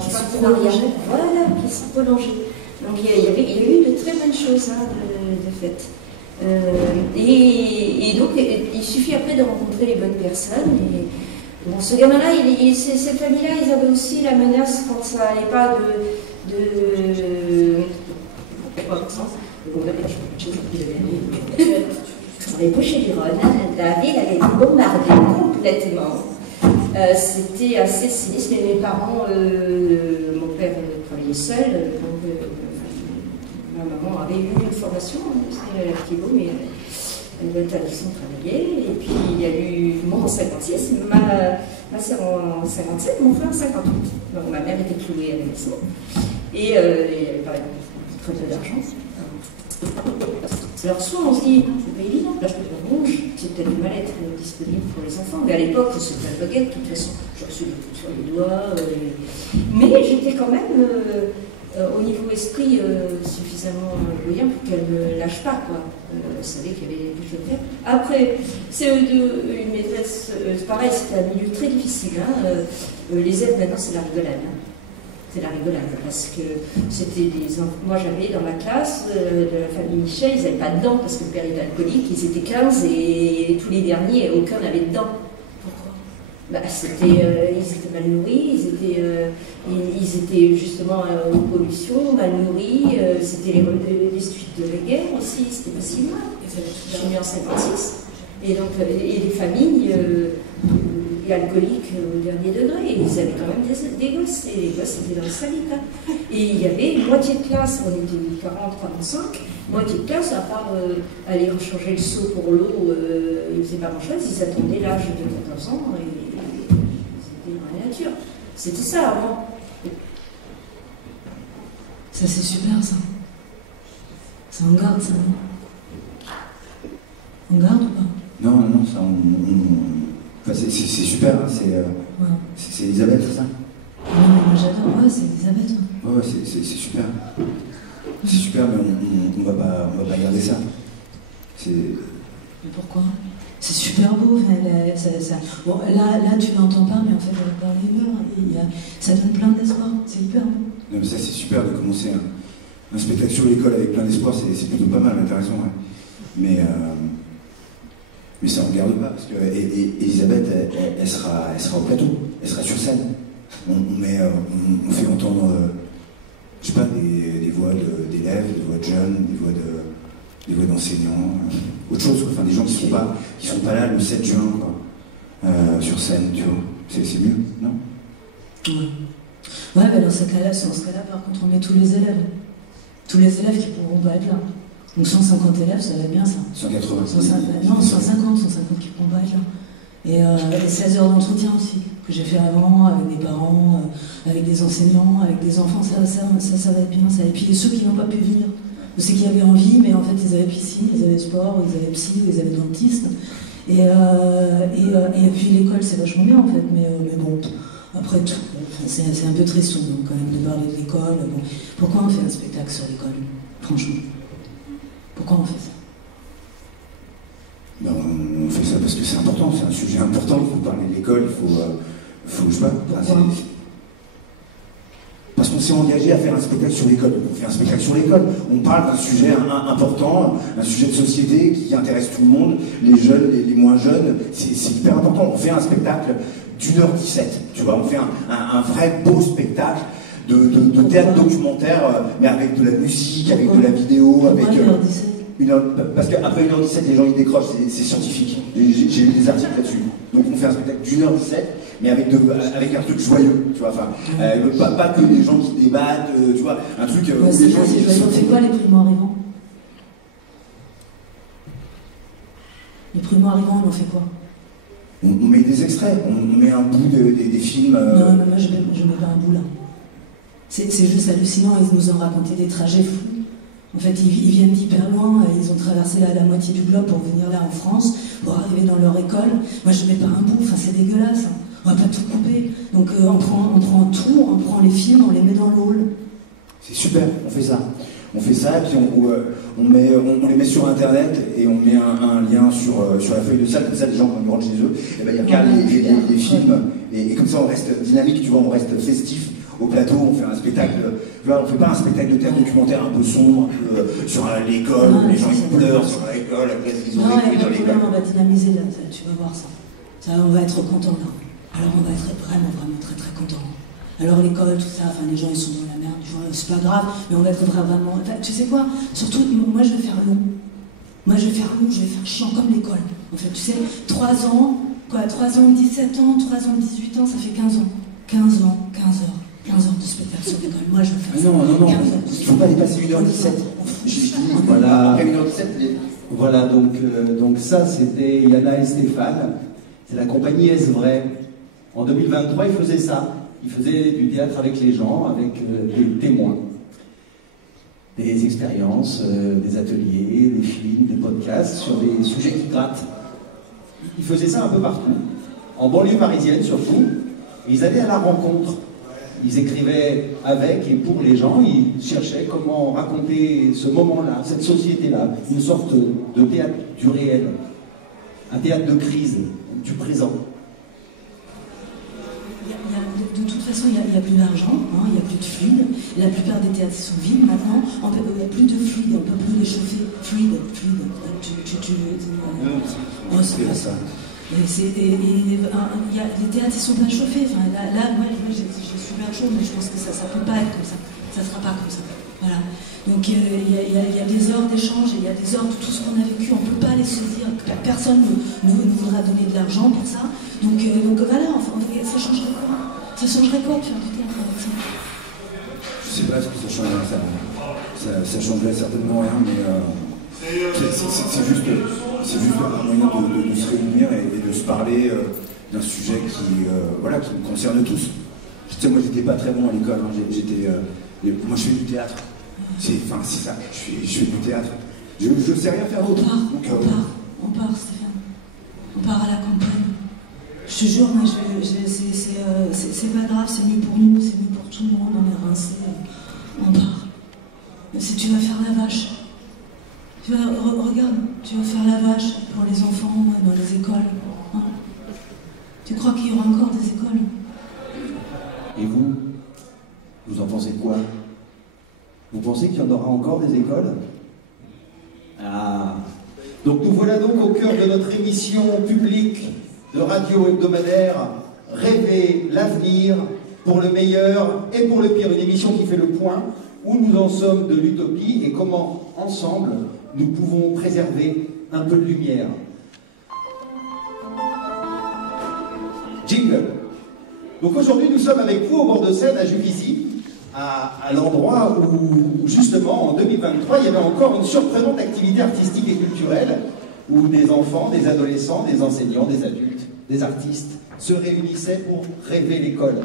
qui sont prolongés. Voilà, qui sont prolongés. Donc il y a eu de très bonnes choses hein, de fait. Et donc il suffit après de rencontrer les bonnes personnes. Et, bon, ce gamin-là, cette famille-là, ils avaient aussi la menace quand ça n'allait pas dans les Bouches-du-Rhône, la ville avait été bombardée complètement. C'était assez sinistre, mais mes parents, mon père travaillait seul, donc ma maman avait eu une formation, c'était la Kibo, mais elle doit être à travailler. Et puis il y a eu moi en 56, ma sœur en 57, mon frère en 58. Donc ma mère était clouée à la maison. Et il n'y avait pas très peu d'argent. Alors soit on se dit, c'est pas évident, là je peux faire rouge, c'est peut-être du mal-être disponible pour les enfants, mais à l'époque c'était la baguette, de toute façon, j'ai reçu des coups sur les doigts, mais j'étais quand même au niveau esprit suffisamment brillant pour qu'elle ne me lâche pas, quoi. Elle savait qu'il y avait quelque chose à faire. Après, CE2, une maîtresse, pareil, c'était un milieu très difficile, hein, les aides maintenant c'est la rigolade. Hein. C'est la rigolade, parce que c'était des enfants. Moi j'avais dans ma classe, de la famille Michel, ils n'avaient pas de dents parce que le père était alcoolique, ils étaient 15 et tous les derniers, aucun n'avait de dents. Pourquoi ils étaient mal nourris, ils étaient justement en pollution, mal nourris, c'était les suites de la guerre aussi, c'était pas si mal. Je suis née en 56, et donc et les familles. Et alcooliques au dernier degré, et ils avaient quand même des gosses, et les gosses étaient dans le sale état. Et il y avait une moitié de classe, on était 40, 45, moitié de classe, à part aller changer le seau pour l'eau, ils ne faisaient pas grand-chose, ils attendaient l'âge de 14 ans, et c'était dans la nature. C'était ça avant. Ça c'est super ça. Ça on garde ça, non? On garde ou pas? Non, ça Enfin, c'est super, hein, c'est Elisabeth, c'est ça? Non, mais moi j'adore, ouais, c'est Elisabeth. Ouais, c'est super. C'est super, mais on va pas garder ça. Mais pourquoi? C'est super beau, bon, là tu l'entends pas, mais en fait elle parle les murs, ça donne plein d'espoir, c'est hyper beau. Non mais ça c'est super de commencer un spectacle sur l'école avec plein d'espoir, c'est plutôt pas mal, t'as raison, ouais. Mais ça ne regarde pas, parce que Elisabeth, elle sera au plateau, elle sera sur scène. On fait entendre, je sais pas, des voix d'élèves, des voix de jeunes, des voix d'enseignants, autre chose, enfin des gens qui sont pas là le 7 juin, quoi, sur scène, tu vois. C'est mieux, non? Ouais, mais dans ce cas-là, par contre, on met tous les élèves. Tous les élèves qui pourront pas être là. Donc 150 élèves, ça va bien ça. 180. Non, 150 qui pourront pas être là. Et 16 heures d'entretien aussi, que j'ai fait avant, avec des parents, avec des enseignants, avec des enfants, ça va être bien ça. Et puis ceux qui n'ont pas pu venir, ceux qui avaient envie, mais en fait ils avaient piscine, ils avaient sport, ils avaient psy, ils avaient dentiste. Et puis l'école c'est vachement bien en fait, mais bon, après tout, c'est un peu triste donc, quand même de parler de l'école. Bon. Pourquoi on fait un spectacle sur l'école, franchement? Pourquoi on fait ça? Ben, on fait ça parce que c'est important, c'est un sujet important, il faut parler de l'école, il faut je sais pas. Pourquoi? Parce qu'on s'est engagé à faire un spectacle sur l'école. On fait un spectacle sur l'école, on parle d'un sujet important, un sujet de société qui intéresse tout le monde, les jeunes, les moins jeunes, c'est hyper important. On fait un spectacle d'1h17, tu vois, on fait un vrai beau spectacle de théâtre documentaire, mais avec de la musique, avec de la vidéo, avec... Parce qu'après 1h17, les gens ils décrochent, c'est scientifique. J'ai lu des articles là-dessus. Donc on fait un spectacle d'1h17, mais avec un truc joyeux, tu vois. Enfin, pas que les gens qui débattent, tu vois, un truc. Ouais, c'est joyeux. On fait quoi les primo-arrivants? Les primo-arrivants, on en fait quoi? On met des extraits, on met un bout des films. Non, moi je mets pas un bout là. C'est juste hallucinant, ils nous ont raconté des trajets fous. En fait, ils viennent d'hyper loin, ils ont traversé la moitié du globe pour venir là en France, pour arriver dans leur école. Moi, je mets pas un bout, enfin, c'est dégueulasse. Hein. On va pas tout couper. Donc, on prend tout, on prend les films, on les met dans le hall. C'est super, on fait ça. On fait ça, et puis on les met sur Internet et on met un lien sur la feuille de salle, comme ça les gens, quand ils rentrent chez eux, et ben, ils regardent les films, et comme ça on reste dynamique, tu vois, on reste festif. Au plateau, on fait un spectacle, on fait pas un spectacle de théâtre documentaire un peu sombre, sur l'école, où les gens ils pleurent sur l'école, après ils ont vécu dans l'école. On va dynamiser là, tu vas voir ça. On va être content là. Alors on va être vraiment très très content. Alors l'école, tout ça, enfin les gens ils sont dans la merde, c'est pas grave, mais on va être vraiment. Enfin, tu sais quoi? Surtout, moi je vais faire long. Moi je vais faire long, je vais faire chiant comme l'école. En fait, tu sais, 3 ans, 17 ans, 3 ans, 18 ans, ça fait 15 ans. 15 ans, 15 heures. 15 heures de spectacle sur l'école. Moi, je veux faire ça. Non. Il ne faut pas dépasser 1h17. Voilà. Après 1h17, Voilà, donc ça, c'était Yana et Stéphane. C'est la compagnie Est-Vrai. En 2023, ils faisaient ça. Ils faisaient du théâtre avec les gens, avec des témoins. Des expériences, des ateliers, des films, des podcasts sur des sujets qui grattent. Ils faisaient ça un peu partout. En banlieue parisienne, surtout. Et ils allaient à la rencontre. Ils écrivaient avec et pour les gens, ils cherchaient comment raconter ce moment-là, cette société-là, une sorte de théâtre du réel, un théâtre de crise, du présent. De toute façon, il n'y a plus d'argent, hein, il n'y a plus de fluide. La plupart des théâtres sont vides maintenant. Il n'y a plus de fluide, on ne peut plus les chauffer. Fluide. c'est pas ça. Les théâtres, ils sont pas chauffés. Enfin, là moi, je suis super chaud, mais je pense que ça ne peut pas être comme ça. Ça ne sera pas comme ça. Voilà. Donc, il y a des heures d'échange, il y a des heures de tout ce qu'on a vécu. On ne peut pas les saisir. Personne ne voudra donner de l'argent pour ça. Donc voilà, enfin, ça changerait quoi? Ça changerait quoi de faire du théâtre avec ça? Je sais pas ce que ça changerait, ça changerait certainement rien, mais c'est juste un moyen de se réunir et de se parler d'un sujet qui nous concerne tous. Tu sais, moi j'étais pas très bon à l'école, hein. Moi je fais du théâtre. C'est ça, je fais du théâtre. Je ne sais rien faire d'autre. On part, Stéphane. On part à la campagne. Je te jure, moi, c'est pas grave, c'est mieux pour nous, c'est mieux pour tout le monde, on est rincés. On part. Mais si tu vas faire la vache, regarde, tu vas faire la vache pour les enfants dans les écoles. Hein? Tu crois qu'il y aura encore des écoles? Et vous en pensez quoi? Vous pensez qu'il y en aura encore des écoles? Ah. Donc nous voilà donc au cœur de notre émission publique de radio hebdomadaire Rêver l'avenir pour le meilleur et pour le pire. Une émission qui fait le point où nous en sommes de l'utopie et comment ensemble nous pouvons préserver un peu de lumière. Jingle. Donc aujourd'hui nous sommes avec vous au bord de Seine à Juvisy, à l'endroit où justement en 2023 il y avait encore une surprenante activité artistique et culturelle où des enfants, des adolescents, des enseignants, des adultes, des artistes se réunissaient pour rêver l'école.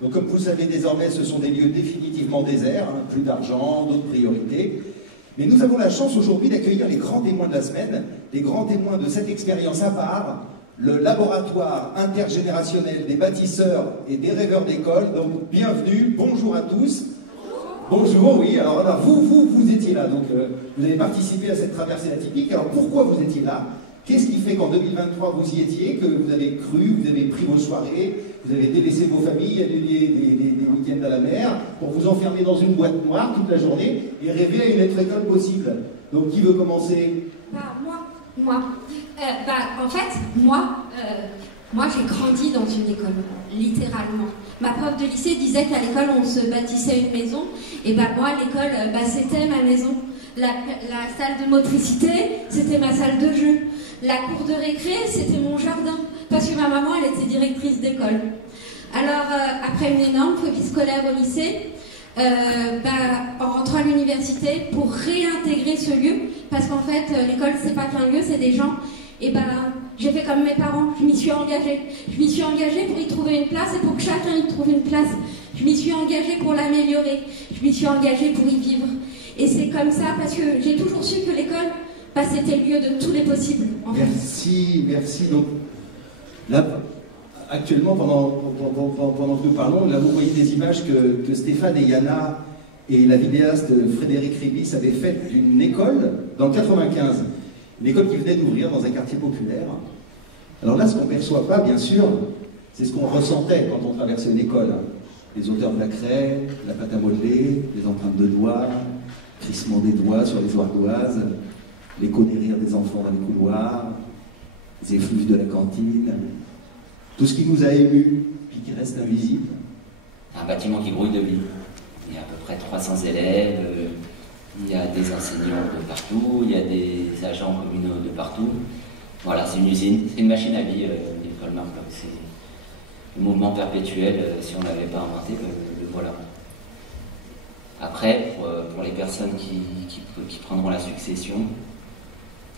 Donc comme vous le savez désormais ce sont des lieux définitivement déserts, hein, plus d'argent, d'autres priorités. Mais nous avons la chance aujourd'hui d'accueillir les grands témoins de la semaine, les grands témoins de cette expérience à part, le laboratoire intergénérationnel des bâtisseurs et des rêveurs d'école. Donc bienvenue, bonjour à tous. Bonjour, oui, alors vous étiez là, donc vous avez participé à cette traversée atypique. Alors pourquoi vous étiez là? Qu'est-ce qui fait qu'en 2023 vous y étiez, que vous avez cru, vous avez pris vos soirées, vous avez délaissé vos familles, annulé des week-ends à la mer, pour vous enfermer dans une boîte noire toute la journée et rêver à une autre école possible? Donc qui veut commencer? Moi. En fait, moi j'ai grandi dans une école, littéralement. Ma prof de lycée disait qu'à l'école on se bâtissait une maison, et moi l'école c'était ma maison. La salle de motricité, c'était ma salle de jeu. La cour de récré, c'était mon jardin, parce que ma maman elle était directrice d'école. Alors après une énorme phobie scolaire au lycée, en rentrant à l'université pour réintégrer ce lieu, parce qu'en fait l'école c'est pas qu'un lieu, c'est des gens, j'ai fait comme mes parents, je m'y suis engagée. Je m'y suis engagée pour y trouver une place et pour que chacun y trouve une place. Je m'y suis engagée pour l'améliorer, je m'y suis engagée pour y vivre. Et c'est comme ça parce que j'ai toujours su que l'école, c'était le lieu de tous les possibles. En fait. Merci. Donc là, actuellement, pendant que nous parlons, là vous voyez des images que Stéphane et Yana Et la vidéaste Frédéric Ribis avait fait d'une école, dans le 95, une école qui venait d'ouvrir dans un quartier populaire. Alors là, ce qu'on ne perçoit pas, bien sûr, c'est ce qu'on ressentait quand on traversait une école. Les odeurs de la craie, la pâte à modeler, les empreintes de doigts, crissement des doigts sur les ardoises, l'écho des rires des enfants dans les couloirs, les effluves de la cantine, tout ce qui nous a émus, puis qui reste invisible. Un bâtiment qui grouille de vie. Il y a à peu près 300 élèves, il y a des enseignants de partout, il y a des agents communaux de partout. Voilà, c'est une usine, c'est une machine à vie, l'école Marc-Bloch. C'est le mouvement perpétuel, si on ne l'avait pas inventé, le voilà. Après, pour les personnes qui prendront la succession,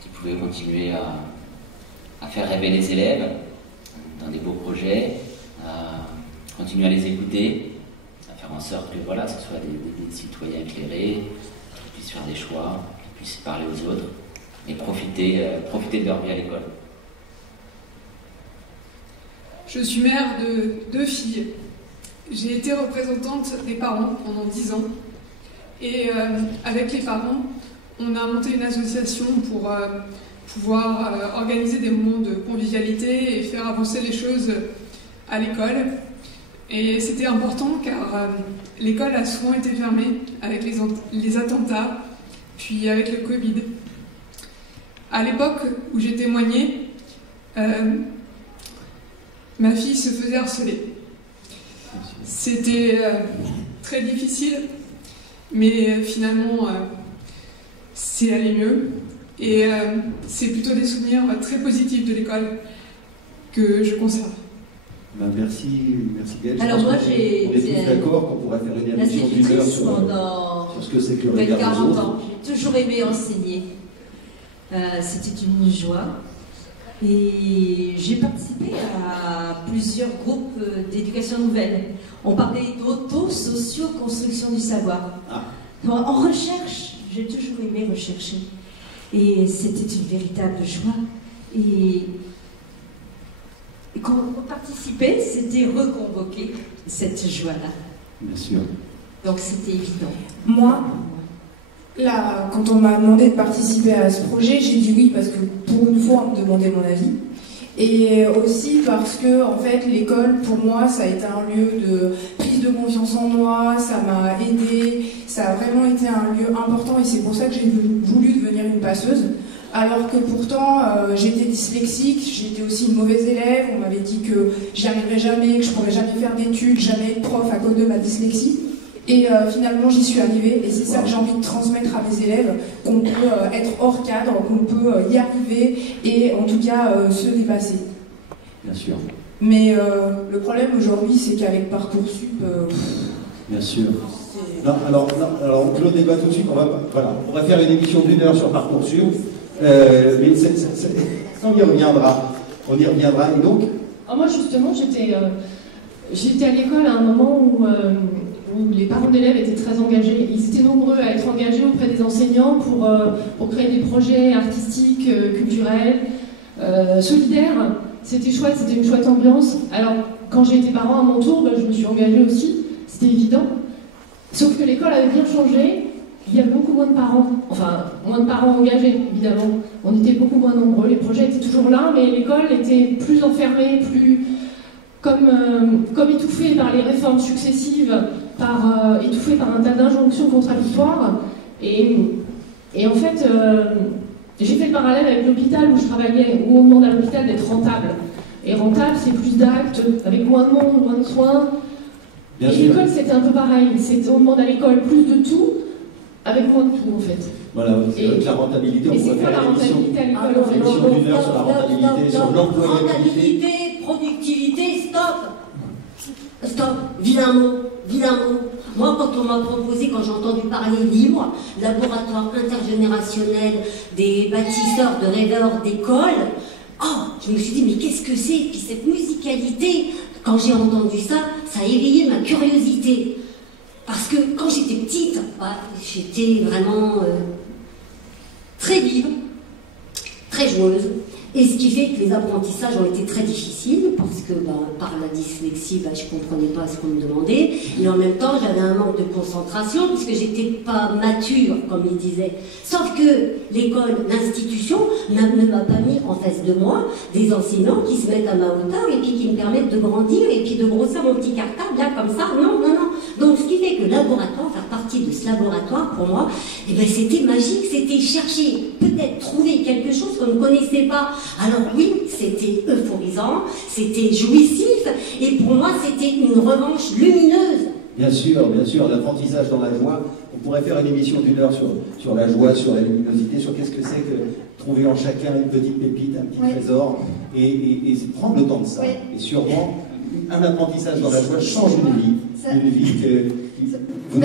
qui pouvaient continuer à faire rêver les élèves dans des beaux projets, à continuer à les écouter, à faire en sorte que voilà, ce soit des citoyens éclairés, qui puissent faire des choix, qui puissent parler aux autres et profiter de leur vie à l'école. Je suis mère de 2 filles. J'ai été représentante des parents pendant 10 ans. Et avec les parents, on a monté une association pour pouvoir organiser des moments de convivialité et faire avancer les choses à l'école. Et c'était important car l'école a souvent été fermée avec les attentats, puis avec le Covid. À l'époque où j'ai témoigné, ma fille se faisait harceler. C'était très difficile, mais finalement, c'est allé mieux. Et c'est plutôt des souvenirs très positifs de l'école que je conserve. Ben merci Gaëlle. Alors moi, on est tous d'accord qu'on pourrait faire une émission d'une heure sur ce que c'est que le regard des 40 autres. ans. J'ai toujours aimé enseigner. C'était une joie. Et j'ai participé à plusieurs groupes d'éducation nouvelle. On parlait d'auto-socio-construction du savoir. Ah. En recherche, j'ai toujours aimé rechercher. Et c'était une véritable joie. Et quand on participait, c'était reconvoquer cette joie-là. Bien sûr. Donc c'était évident. Moi, là, quand on m'a demandé de participer à ce projet, j'ai dit oui parce que pour une fois, on me demandait mon avis. Et aussi parce que, en fait, l'école, pour moi, ça a été un lieu de prise de confiance en moi, ça m'a aidé, ça a vraiment été un lieu important et c'est pour ça que j'ai voulu devenir une passeuse. Alors que pourtant, j'étais dyslexique, j'étais aussi une mauvaise élève, on m'avait dit que j'y arriverais jamais, que je pourrais jamais faire d'études, jamais être prof à cause de ma dyslexie. Et finalement, j'y suis arrivée, et c'est ça que j'ai envie de transmettre à mes élèves, qu'on peut être hors cadre, qu'on peut y arriver, et en tout cas se dépasser. Bien sûr. Mais le problème aujourd'hui, c'est qu'avec Parcoursup... Bien sûr. Non, alors on clôt le débat tout de suite, on va faire une émission d'1 heure sur Parcoursup, mais on y reviendra. Et donc... Alors moi, justement, j'étais à l'école à un moment où les parents d'élèves étaient très engagés. Ils étaient nombreux à être engagés auprès des enseignants pour créer des projets artistiques, culturels, solidaires. C'était chouette, c'était une chouette ambiance. Alors, quand j'ai été parent à mon tour, je me suis engagée aussi, c'était évident. Sauf que l'école avait bien changé, il y avait beaucoup moins de parents. Enfin, moins de parents engagés, évidemment. On était beaucoup moins nombreux, les projets étaient toujours là, mais l'école était plus enfermée, plus... Comme étouffée par les réformes successives, étouffée par un tas d'injonctions contradictoires. Et en fait, j'ai fait le parallèle avec l'hôpital où je travaillais, où on demande à l'hôpital d'être rentable. Et rentable, c'est plus d'actes, avec moins de monde, moins de soins. Bien et sûr. l'école, c'était un peu pareil. On demande à l'école plus de tout, avec moins de tout, en fait. Voilà, c'est la rentabilité, on et c'est pourrait quoi faire la une émission rentabilité à l'école d'1 heure sur la rentabilité, sur l'employabilité. Rentabilité, productivité, stop, vilain mot. Moi, quand on m'a proposé, quand j'ai entendu parler libre, laboratoire intergénérationnel des bâtisseurs, de rêveurs d'école, je me suis dit, mais qu'est-ce que c'est? Puis cette musicalité, quand j'ai entendu ça, ça a éveillé ma curiosité. Parce que quand j'étais petite, j'étais vraiment très vive, très joueuse. Et ce qui fait que les apprentissages ont été très difficiles, parce que par la dyslexie, je ne comprenais pas ce qu'on me demandait. Et en même temps, j'avais un manque de concentration, puisque j'étais pas mature, comme il disait. Sauf que l'école, l'institution, ne m'a pas mis en face de moi des enseignants qui se mettent à ma hauteur et puis qui me permettent de grandir et puis de grossir mon petit cartable, là, comme ça. Non, non, non. Donc, ce qui fait que le laboratoire, faire partie de ce laboratoire, pour moi, c'était magique, c'était chercher, peut-être trouver quelque chose qu'on ne connaissait pas. Alors oui, c'était euphorisant, c'était jouissif, et pour moi, c'était une revanche lumineuse. Bien sûr, l'apprentissage dans la joie. On pourrait faire une émission d'une heure sur la joie, sur la luminosité, sur qu'est-ce que c'est que trouver en chacun une petite pépite, un petit trésor, et prendre le temps de ça. Et sûrement, un apprentissage dans la joie change une vie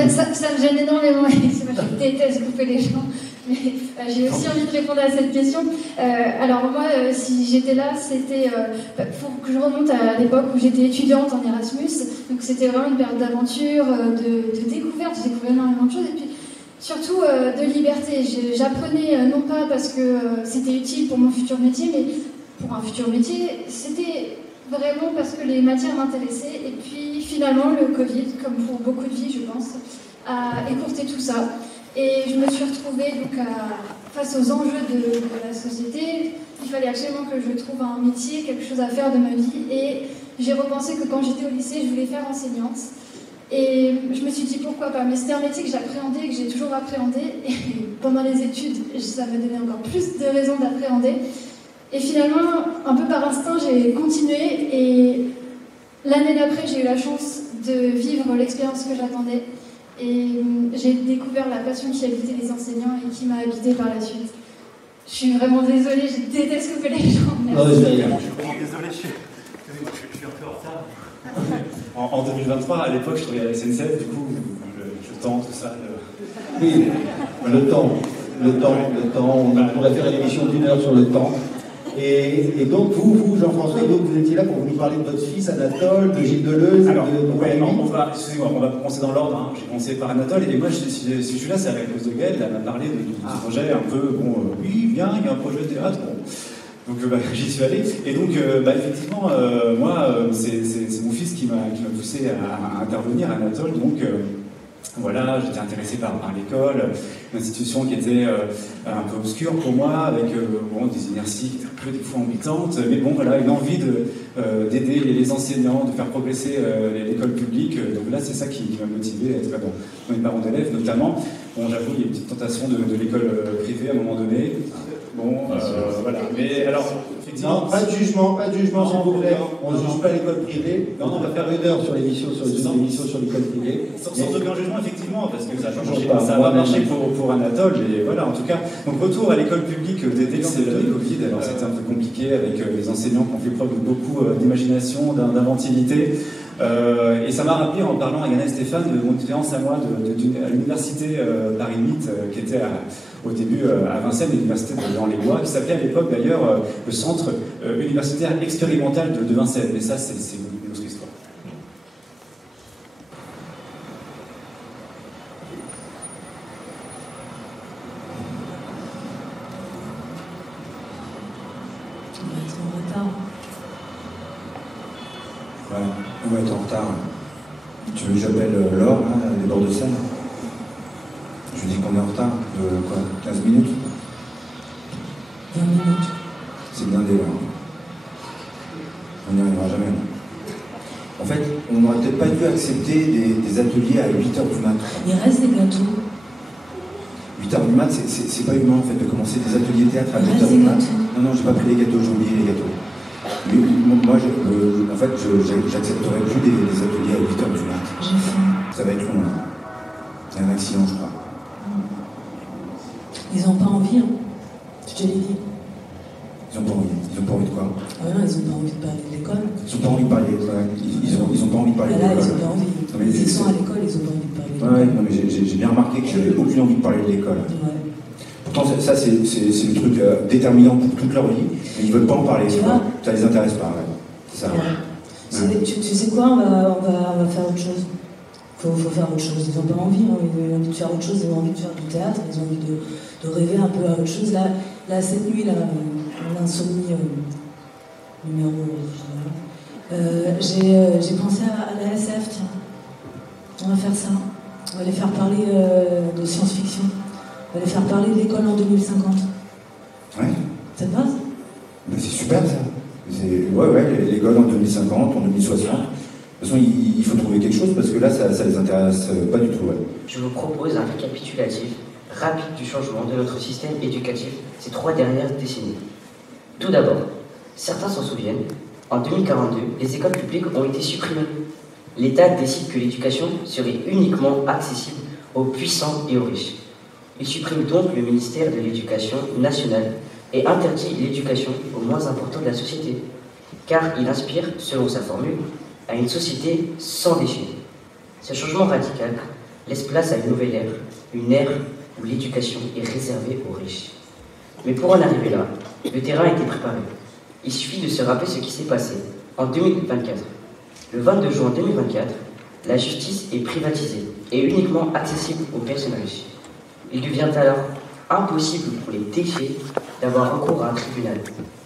ça me gêne énormément, je déteste couper les gens, mais j'ai aussi envie de répondre à cette question. Alors moi, si j'étais là, c'était pour que je remonte à l'époque où j'étais étudiante en Erasmus, donc c'était vraiment une période d'aventure, de découverte, j'ai découvert énormément de choses, et puis surtout de liberté. J'apprenais non pas parce que c'était utile pour mon futur métier, mais pour un futur métier, c'était vraiment parce que les matières m'intéressaient. Et puis finalement, le Covid, comme pour beaucoup de vies, je pense, a écourté tout ça. Et je me suis retrouvée donc, face aux enjeux de la société. Il fallait absolument que je trouve un métier, quelque chose à faire de ma vie. Et j'ai repensé que quand j'étais au lycée, je voulais faire enseignante. Et je me suis dit pourquoi pas. Mais c'était un métier que j'appréhendais, que j'ai toujours appréhendé. Et pendant les études, ça m'a donné encore plus de raisons d'appréhender. Et finalement, un peu par instinct, j'ai continué, et l'année d'après, j'ai eu la chance de vivre l'expérience que j'attendais, et j'ai découvert la passion qui habitait les enseignants et qui m'a habité par la suite. Je suis vraiment désolée, je déteste couper les gens. Merci. Je suis vraiment désolée, je suis un peu en retard. En 2023, à l'époque, je travaillais à la SNCF, du coup, le temps, tout ça. Oui, le temps, on pourrait faire une émission d'une heure sur le temps. Et donc, vous Jean-François, vous étiez là pour nous parler de votre fils Anatole, de Gilles Deleuze. Alors, on va commencer dans l'ordre. J'ai commencé par Anatole, et moi, si je suis là, c'est à cause de Gaëlle. Elle m'a parlé de ce projet un peu, oui, bien, il y a un projet de théâtre. Donc, j'y suis allé. Et donc, effectivement, moi, c'est mon fils qui m'a poussé à intervenir, Anatole. Donc, voilà, j'étais intéressé par l'école, une institution qui était un peu obscure pour moi, avec des inerties qui étaient un peu des fois embêtantes, mais bon, voilà, une envie d'aider les enseignants, de faire progresser l'école publique. Donc là, c'est ça qui m'a motivé à être dans les parents d'élèves, notamment. Bon, j'avoue, il y a une petite tentation de l'école privée à un moment donné. Bon, voilà. Mais alors, effectivement. Non, pas de jugement, s'il vous plaît. On ne juge pas l'école privée. On va faire une heure sur l'émission sur l'école privée. Sans aucun jugement, effectivement, parce que ça va marcher pour Anatole. Et voilà, en tout cas. Donc, retour à l'école publique dès que c'est l'année Covid. Alors, c'était un peu compliqué avec les enseignants qui ont fait preuve de beaucoup d'imagination, d'inventivité. Et ça m'a rappelé, en parlant à Yann et Stéphane, de mon expérience à moi à l'université Paris 8, qui était au début à Vincennes, l'université dans les Bois, qui s'appelait à l'époque d'ailleurs le centre universitaire expérimental de Vincennes. Et ça, c'est une autre histoire. On va être en retard. Tu veux que j'appelle Laure, des bords de Seine? Je lui dis qu'on est en retard de quoi, 15 minutes? 20 minutes. C'est blindé là. On n'y arrivera jamais. En fait, on n'aurait peut-être pas dû accepter des ateliers à 8h du mat. Il reste des gâteaux. 8h du mat, c'est pas humain en fait de commencer des ateliers théâtre à 8h du mat. Non, j'ai pas pris les gâteaux, j'ai oublié les gâteaux. Moi, en fait, j'accepterai plus des ateliers à 8h du mat. J'ai faim. Ça va être long. Il y a un accident, je crois. Ils n'ont pas envie, hein. Je te l'ai dit. Ils n'ont pas envie. Ils n'ont pas envie de quoi? Ah ouais, non, ils n'ont pas envie de parler de l'école. Ils n'ont pas envie de parler. Ils ont pas envie de parler de l'école. Là, ils n'ont pas envie. Ils sont à l'école, ils n'ont pas envie de parler de l'école. Ouais, non, mais j'ai bien remarqué que j'avais aucune envie de parler de l'école. Ouais. Pourtant, ça, c'est le truc déterminant pour toute leur vie. Mais ils ne veulent pas en parler. Tu vois, ça les intéresse pas. Ouais. C'est ça. Ouais. Tu sais quoi, on va faire autre chose. Faut faire autre chose. Ils n'ont pas envie, hein. Ils ont envie de faire autre chose, ils ont envie de faire du théâtre, ils ont envie de rêver un peu à autre chose. Là cette nuit, là, l'insomnie numéro. J'ai pensé à la SF, tiens. On va faire ça. On va les faire parler de science-fiction. On va les faire parler de l'école en 2050. Ouais. Ça te passe? Ben, c'est super ça. Ouais, l'école en 2050, en 2060. De toute façon, il faut trouver quelque chose parce que là, ça les intéresse pas du tout. Ouais. Je vous propose un récapitulatif rapide du changement de notre système éducatif ces 3 dernières décennies. Tout d'abord, certains s'en souviennent, en 2042, les écoles publiques ont été supprimées. L'État décide que l'éducation serait uniquement accessible aux puissants et aux riches. Il supprime donc le ministère de l'Éducation nationale et interdit l'éducation aux moins importants de la société, car il inspire, selon sa formule, à une société sans déchets. Ce changement radical laisse place à une nouvelle ère, une ère où l'éducation est réservée aux riches. Mais pour en arriver là, le terrain a été préparé. Il suffit de se rappeler ce qui s'est passé en 2024. Le 22 juin 2024, la justice est privatisée et uniquement accessible aux personnes riches. Il devient alors impossible pour les déchets d'avoir recours à un tribunal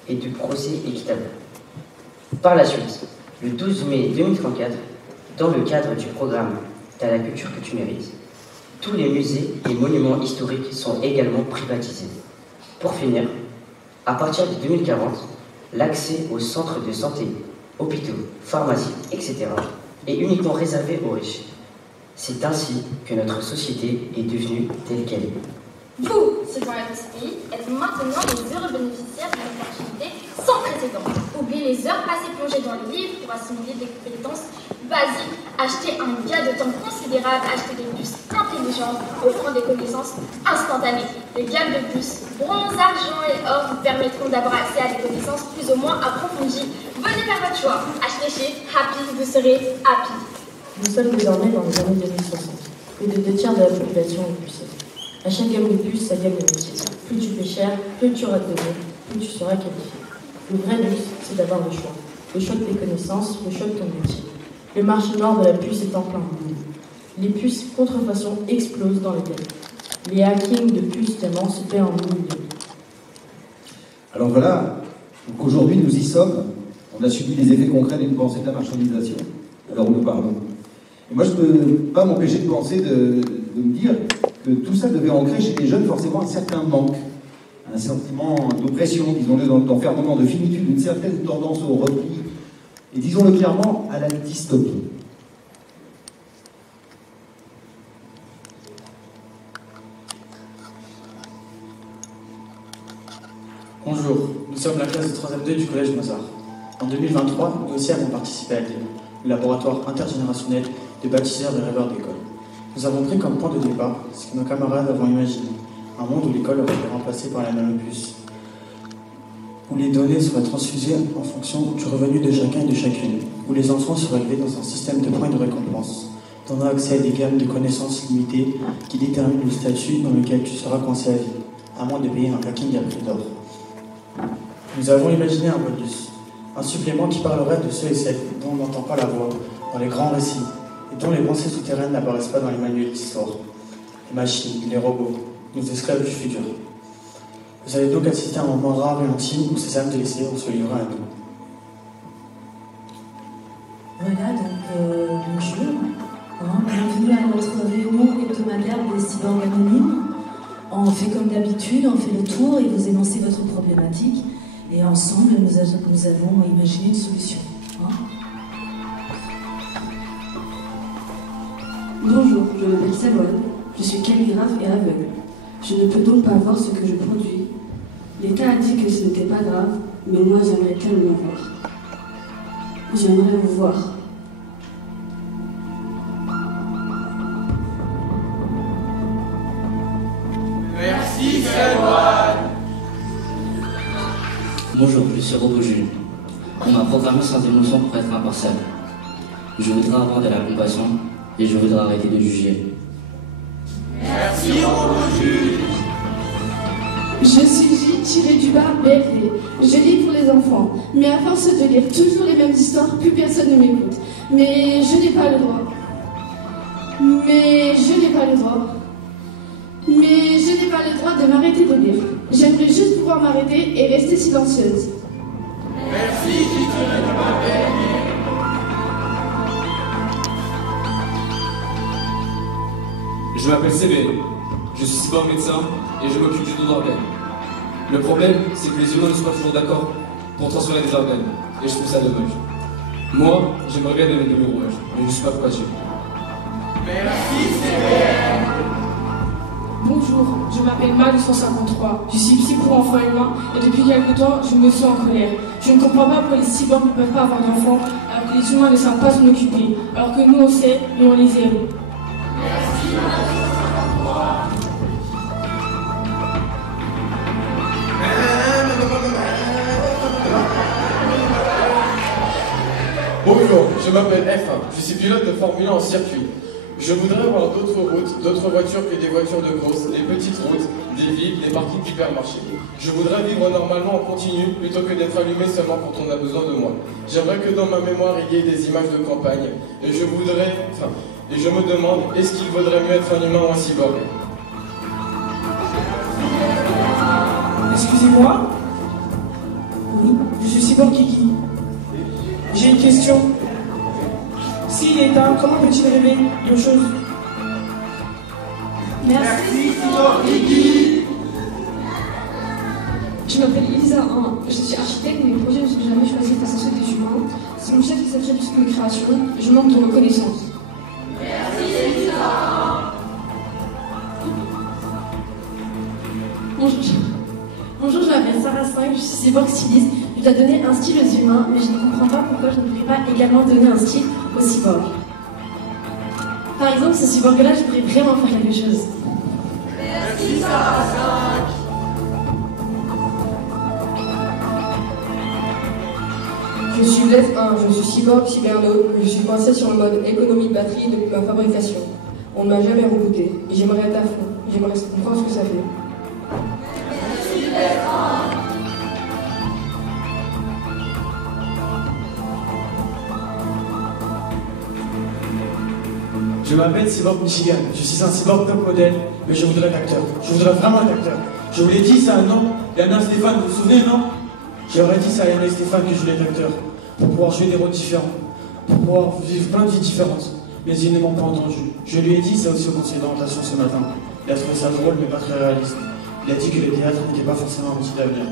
et de procès équitable. Par la suite, le 12 mai 2034, dans le cadre du programme T'as la culture que tu mérites, tous les musées et monuments historiques sont également privatisés. Pour finir, à partir de 2040, l'accès aux centres de santé, hôpitaux, pharmacies, etc. est uniquement réservé aux riches. C'est ainsi que notre société est devenue telle qu'elle est. Vous, citoyens de ce pays, êtes maintenant les heureux bénéficiaires d'une opportunité sans précédent. Oubliez les heures passées plongées dans les livres pour assimiler des compétences basiques, acheter un gain de temps considérable, acheter des puces intelligentes, offrant des connaissances instantanées. Les gammes de puces, bronze, argent et or vous permettront d'avoir accès à des connaissances plus ou moins approfondies. Venez faire votre choix. Achetez chez Happy, vous serez happy. Nous sommes désormais dans les années 2060. Plus de 2 tiers de la population est pucée. À chaque gamme de puces, ça gagne le métier. Plus tu paies cher, plus tu auras de données, plus tu seras qualifié. Le vrai luxe, c'est d'avoir le choix. Le choix de tes connaissances, le choix de ton métier. Le marché noir de la puce est en plein boom. Les puces contrefaçon explosent dans les pays. Les hackings de puces diamants se paient en millions. Alors voilà, donc aujourd'hui nous y sommes. On a subi les effets concrets d'une pensée de la marchandisation. Alors nous parlons. Et moi je ne peux pas m'empêcher de penser, de me dire que tout ça devait ancrer chez les jeunes forcément un certain manque, un sentiment d'oppression, disons-le, d'enfermement, de finitude, une certaine tendance au repli, et disons-le clairement, à la dystopie. Bonjour, nous sommes la classe de 3e 2 du collège Mozart. En 2023, nous aussi avons participé à l'IDEM, le laboratoire intergénérationnel des bâtisseurs et rêveurs d'école. Nous avons pris comme point de départ ce que nos camarades avaient imaginé, un monde où l'école aurait été remplacée par la nanopuce, où les données seraient transfusées en fonction du revenu de chacun et de chacune, où les enfants seraient élevés dans un système de points de récompense, donnant accès à des gammes de connaissances limitées qui déterminent le statut dans lequel tu seras coincé à vie, à moins de payer un packing à prix d'or. Nous avons imaginé un bonus, un supplément qui parlerait de ceux et celles dont on n'entend pas la voix dans les grands récits, et dont les pensées souterraines n'apparaissent pas dans les manuels d'histoire. Les machines, les robots, nos esclaves du futur. Vous allez donc assister à un moment rare et intime où ces âmes délaissées vont se livrer à nous. Voilà, donc bonjour. Bienvenue à notre réunion hebdomadaire des cyborgs anonymes. On fait comme d'habitude, on fait le tour et vous énoncez votre problématique. Et ensemble, nous avons imaginé une solution. Bonjour, je m'appelle Savoine, je suis calligraphe et aveugle. Je ne peux donc pas voir ce que je produis. L'État a dit que ce n'était pas grave, mais moi j'aimerais tellement voir. J'aimerais vous voir. Merci Savoine. Bonjour, je suis Robot Jules. On m'a programmé sans émotion pour être impartial. Je voudrais avoir de la compassion et je voudrais arrêter de juger. Merci Robot Jules. Je suis J tiré du bas BFD. Je lis pour les enfants. Mais à force de lire toujours les mêmes histoires, plus personne ne m'écoute. Mais je n'ai pas le droit. Mais je n'ai pas le droit. Mais je n'ai pas le droit de m'arrêter de lire. J'aimerais juste pouvoir m'arrêter et rester silencieuse. Merci, J-Tiré du bas B. Je m'appelle CB, je suis cyborg médecin et je m'occupe du don d'organes. Le problème, c'est que les humains ne sont pas toujours d'accord pour transférer des organes, et je trouve ça dommage. Moi, j'aimerais bien donner de mes rouages, mais je ne sais pas pourquoi j'ai. Merci, CB. Bonjour, je m'appelle Mal153, je suis psy pour enfants humains et depuis quelque temps je me sens en colère. Je ne comprends pas pourquoi les cyborgs ne peuvent pas avoir d'enfants alors que les humains ne savent pas s'en occuper, alors que nous on sait mais on les aime. Merci, Bonjour, je m'appelle F1, je suis pilote de Formule 1 en circuit. Je voudrais voir d'autres routes, d'autres voitures que des voitures de course, des petites routes, des villes, des parkings d'hypermarchés. Je voudrais vivre normalement en continu plutôt que d'être allumé seulement quand on a besoin de moi. J'aimerais que dans ma mémoire il y ait des images de campagne. Et je me demande, est-ce qu'il vaudrait mieux être un humain ou un cyborg? Excusez-moi? Oui, je suis Cyborg Kiki. J'ai une question. S'il est éteint, comment peut-il rêver de choses? Merci, Cyborg Kiki. Je m'appelle Elisa 1, je suis architecte, mais mes projets ne sont jamais choisis face à ceux des humains. C'est mon chef qui s'attribue toutes mes créations, je manque de reconnaissance. Merci, Elisa 1. Bonjour, je m'appelle Sarah 5, je suis cyborg styliste. Je dois donner un style aux humains, mais je ne comprends pas pourquoi je ne pourrais pas également donner un style aux cyborgs. Par exemple, ce cyborg-là, je pourrais vraiment faire quelque chose. Merci, Sarah 5. Je suis Blef 1, je suis cyborg cybernaute, je suis coincé sur le mode économie de batterie depuis ma fabrication. On ne m'a jamais rebooté, et j'aimerais être à fond, j'aimerais comprendre ce que ça fait. Merci, Blef 1. Je m'appelle Cyborg Michigan, je suis un cyborg top modèle, mais je voudrais être acteur. Je voudrais vraiment être acteur. Je vous l'ai dit ça, non? Yana Stéphane, vous vous souvenez, non? J'aurais dit ça à Yana Stéphane que je voulais être acteur, pour pouvoir jouer des rôles différents, pour pouvoir vivre plein de vies différentes. Mais ils ne m'ont pas entendu. Je lui ai dit ça aussi au conseil d'orientation ce matin. Il a trouvé ça drôle, mais pas très réaliste. Il a dit que le théâtre n'était pas forcément un outil d'avenir.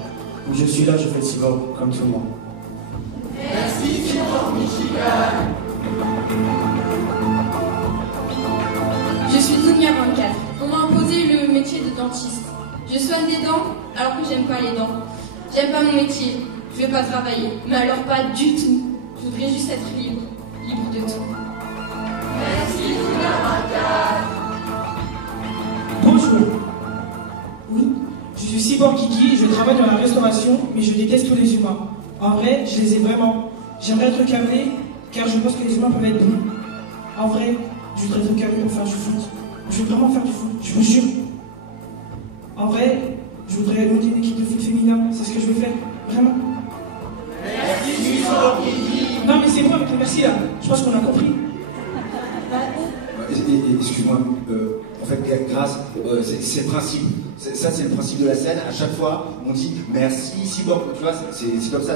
Donc je suis là, je fais le cyborg, comme tout le monde. Merci, Cyborg Michigan. Je suis Dunia 24. On m'a imposé le métier de dentiste. Je soigne des dents alors que j'aime pas les dents. J'aime pas mon métier, je vais pas travailler. Mais alors pas du tout. Je voudrais juste être libre, libre de tout. Merci, Dunia 24. Bonjour. Oui, je suis Cyborg Kiki, je travaille dans la restauration, mais je déteste tous les humains. En vrai, je les ai vraiment. J'aimerais être câblé, car je pense que les humains peuvent être bons. En vrai, je voudrais être câblé pour faire du foot. Je veux vraiment faire du foot, je vous jure. En vrai, je voudrais monter une équipe de foot féminin, c'est ce que je veux faire, vraiment. Merci, Cyborg Kiki. Non mais c'est moi avec le merci là, je pense qu'on a compris. Excuse-moi, en fait, grâce, c'est le principe. Ça, c'est le principe de la scène. À chaque fois, on dit merci, cyborg. Tu vois, c'est comme ça.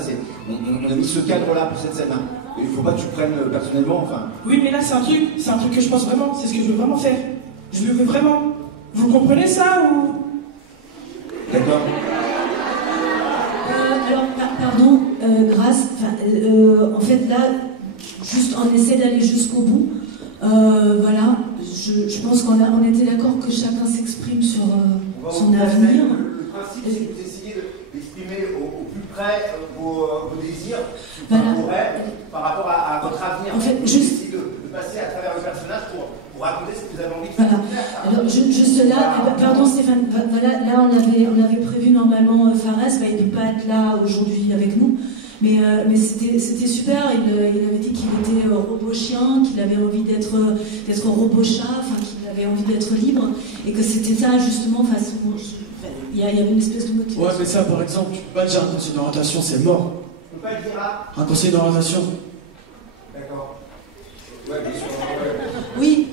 On a mis ce cadre-là pour cette scène-là. Il ne faut pas que tu le prennes personnellement. Enfin. Oui, mais là, c'est un truc que je pense vraiment. C'est ce que je veux vraiment faire. Je le veux vraiment. Vous comprenez ça ou. D'accord. Alors, pardon, Grâce, en fait, là, juste on essaie d'aller jusqu'au bout. Voilà, je pense qu'on était d'accord que chacun s'exprime sur son avenir. Le principe, c'est que vous essayez d'exprimer au plus près vos désirs, voilà. vos rêves, par rapport à votre avenir. En fait, vous essayez de passer à travers le personnage pour raconter ce que vous avez envie de faire. Voilà. Alors, juste là, pardon Stéphane, voilà, là on avait prévu normalement Fares, il ne peut pas être là aujourd'hui avec nous. Mais c'était super, il avait dit qu'il était robot chien, qu'il avait envie d'être robot chat, enfin qu'il avait envie d'être libre, et que c'était ça justement, il y avait une espèce de motivation. Ouais, mais ça par exemple, tu peux pas dire un conseil d'orientation, c'est mort. On peut pas le dire là. Un conseil d'orientation. D'accord. Ouais, bien sûr. Oui,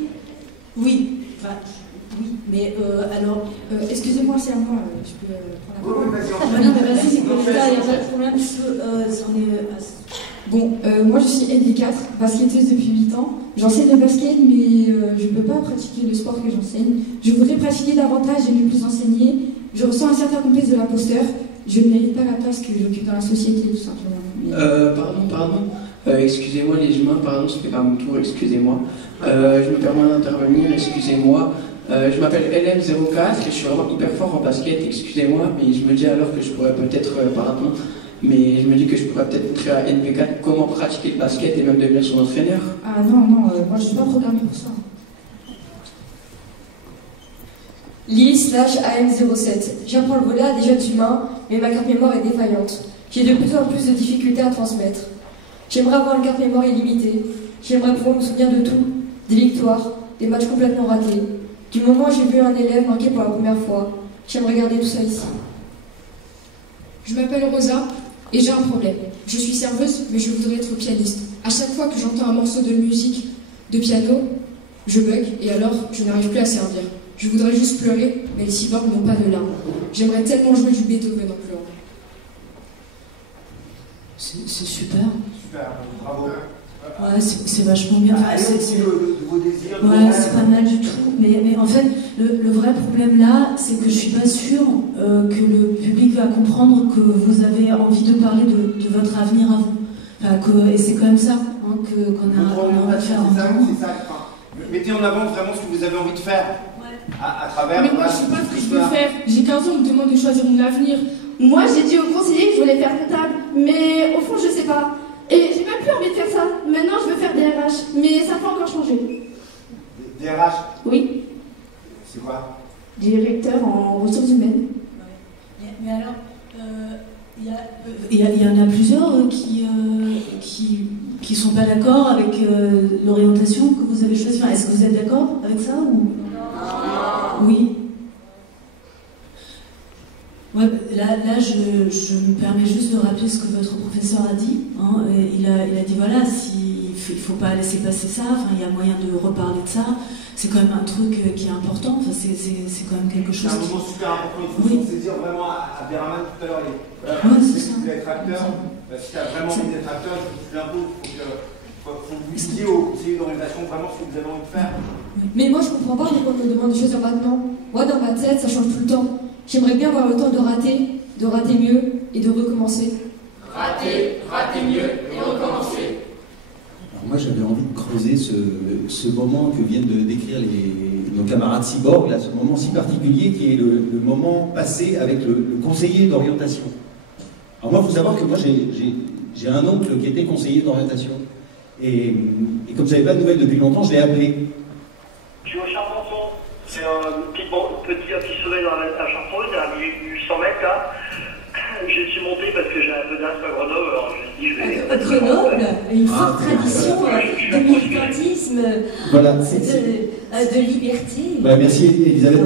Mais alors, excusez-moi, c'est à moi, je peux prendre la parole. Oui, Non, mais vas-y, c'est pour l'État, il n'y a pas de problème. Bon, moi je suis ND4, basketteuse depuis 8 ans. J'enseigne le basket, mais je ne peux pas pratiquer le sport que j'enseigne. Je voudrais pratiquer davantage et ne plus enseigner. Je ressens un certain complexe de l'imposteur. Je ne mérite pas la place que j'occupe dans la société, tout simplement. Pardon. Excusez-moi les humains, pardon, c'était pas mon tour, excusez-moi. Je me permets d'intervenir, excusez-moi. Je m'appelle LM04 et je suis vraiment hyper fort en basket, excusez-moi, mais je me dis alors que je pourrais peut-être, pardon, mais je me dis que je pourrais peut-être montrer à NP4 comment pratiquer le basket et même devenir son entraîneur. Ah non, moi je suis pas programmée pour ça. Lily/AM07. J'apprends le volet à des jeunes humains, mais ma carte mémoire est défaillante. J'ai de plus en plus de difficultés à transmettre. J'aimerais avoir une carte mémoire illimitée. J'aimerais pouvoir me souvenir de tout, des victoires, des matchs complètement ratés. Du moment où j'ai vu un élève marqué pour la première fois, j'aimerais garder tout ça ici. Je m'appelle Rosa et j'ai un problème. Je suis serveuse, mais je voudrais être pianiste. À chaque fois que j'entends un morceau de musique, de piano, je bug et alors je n'arrive plus à servir. Je voudrais juste pleurer, mais les cyborgs n'ont pas de larmes. J'aimerais tellement jouer du Beethoven en pleurant. C'est super. Super, bravo. Ouais, c'est vachement bien. C'est vos désirs. Ouais, c'est pas mal du tout. Mais en fait, le vrai problème là, c'est que je suis pas sûre que le public va comprendre que vous avez envie de parler de votre avenir à vous. Enfin, et c'est quand même ça hein, qu'on a envie de faire entendre. Mettez en avant vraiment ce que vous avez envie de faire à travers. Mais moi, je sais pas ce que je veux faire. J'ai 15 ans, on me demande de choisir mon avenir. Moi, j'ai dit au conseiller que je voulais faire comptable, mais au fond, je sais pas. Et j'ai même plus envie de faire ça. Maintenant, je veux faire DRH, mais ça peut encore changer. DRH? Oui. C'est quoi? Directeur en ressources humaines. Mais alors, il y en a plusieurs qui sont pas d'accord avec l'orientation que vous avez choisie. Enfin, est-ce que vous êtes d'accord avec ça ou... Non. Oui. Ouais, là je me permets juste de rappeler ce que votre professeur a dit. Hein. Il a dit voilà, il faut pas laisser passer ça. Enfin, il y a moyen de reparler de ça. C'est quand même un truc qui est important. Enfin, c'est quand même quelque chose. C'est un moment super important. Il faut se saisir vraiment à Beraman tout à l'heure. Si vous voulez être acteur, si tu as vraiment envie d'être acteur, je l'impose. Il faut que vous disiez au conseiller d'orientation vraiment ce que vous avez envie de faire. Mais moi, je comprends pas pourquoi on me demande de choisir maintenant. Moi, dans ma tête, ça change tout le temps. J'aimerais bien avoir le temps de rater mieux et de recommencer. Rater mieux et recommencer. Alors moi j'avais envie de creuser ce moment que viennent de décrire nos camarades cyborgs, là, ce moment si particulier qui est le moment passé avec le conseiller d'orientation. Alors moi il faut savoir que moi j'ai un oncle qui était conseiller d'orientation. Et comme j'avais pas de nouvelles depuis longtemps, je l'ai appelé. Je suis au Charpenton. C'est un petit sommet dans la Chartreuse, à 1800 mètres là. Je suis monté parce que j'ai un peu d'asthme à Grenoble, alors je me suis dit je vais... Grenoble, une forte tradition de militantisme, voilà, de liberté. Voilà, merci Elisabeth.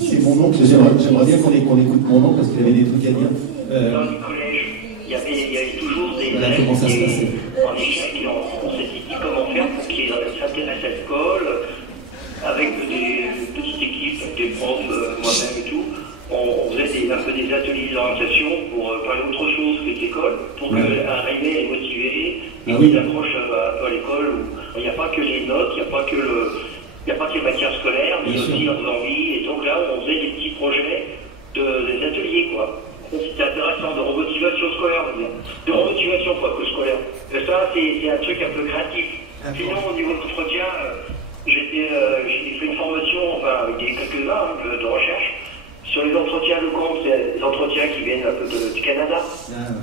C'est mon oncle, j'aimerais bien qu'on écoute mon oncle parce qu'il avait des trucs à dire. Dans le collège, il y avait toujours des élèves qui en échec, et on s'est dit comment faire pour qu'ils s'intéressent à l'école, avec des petites équipes, des profs, moi-même et tout. On faisait un peu des ateliers d'orientation pour parler autre chose que l'école, pour qu'arriver à motiver et qu'ils accrochent un peu à l'école. Il n'y a pas que les notes, il n'y a pas que les matières scolaires, mais aussi leurs envies. Et donc là, on faisait des petits projets, des ateliers, quoi. C'était intéressant, de remotivation scolaire, on va dire. De remotivation, pas que scolaire. Et ça, c'est un truc un peu créatif. Sinon, au niveau de l'entretien, j'ai fait une formation, enfin, avec quelques-uns de recherche. Sur les entretiens de compte, c'est des entretiens qui viennent un peu du Canada.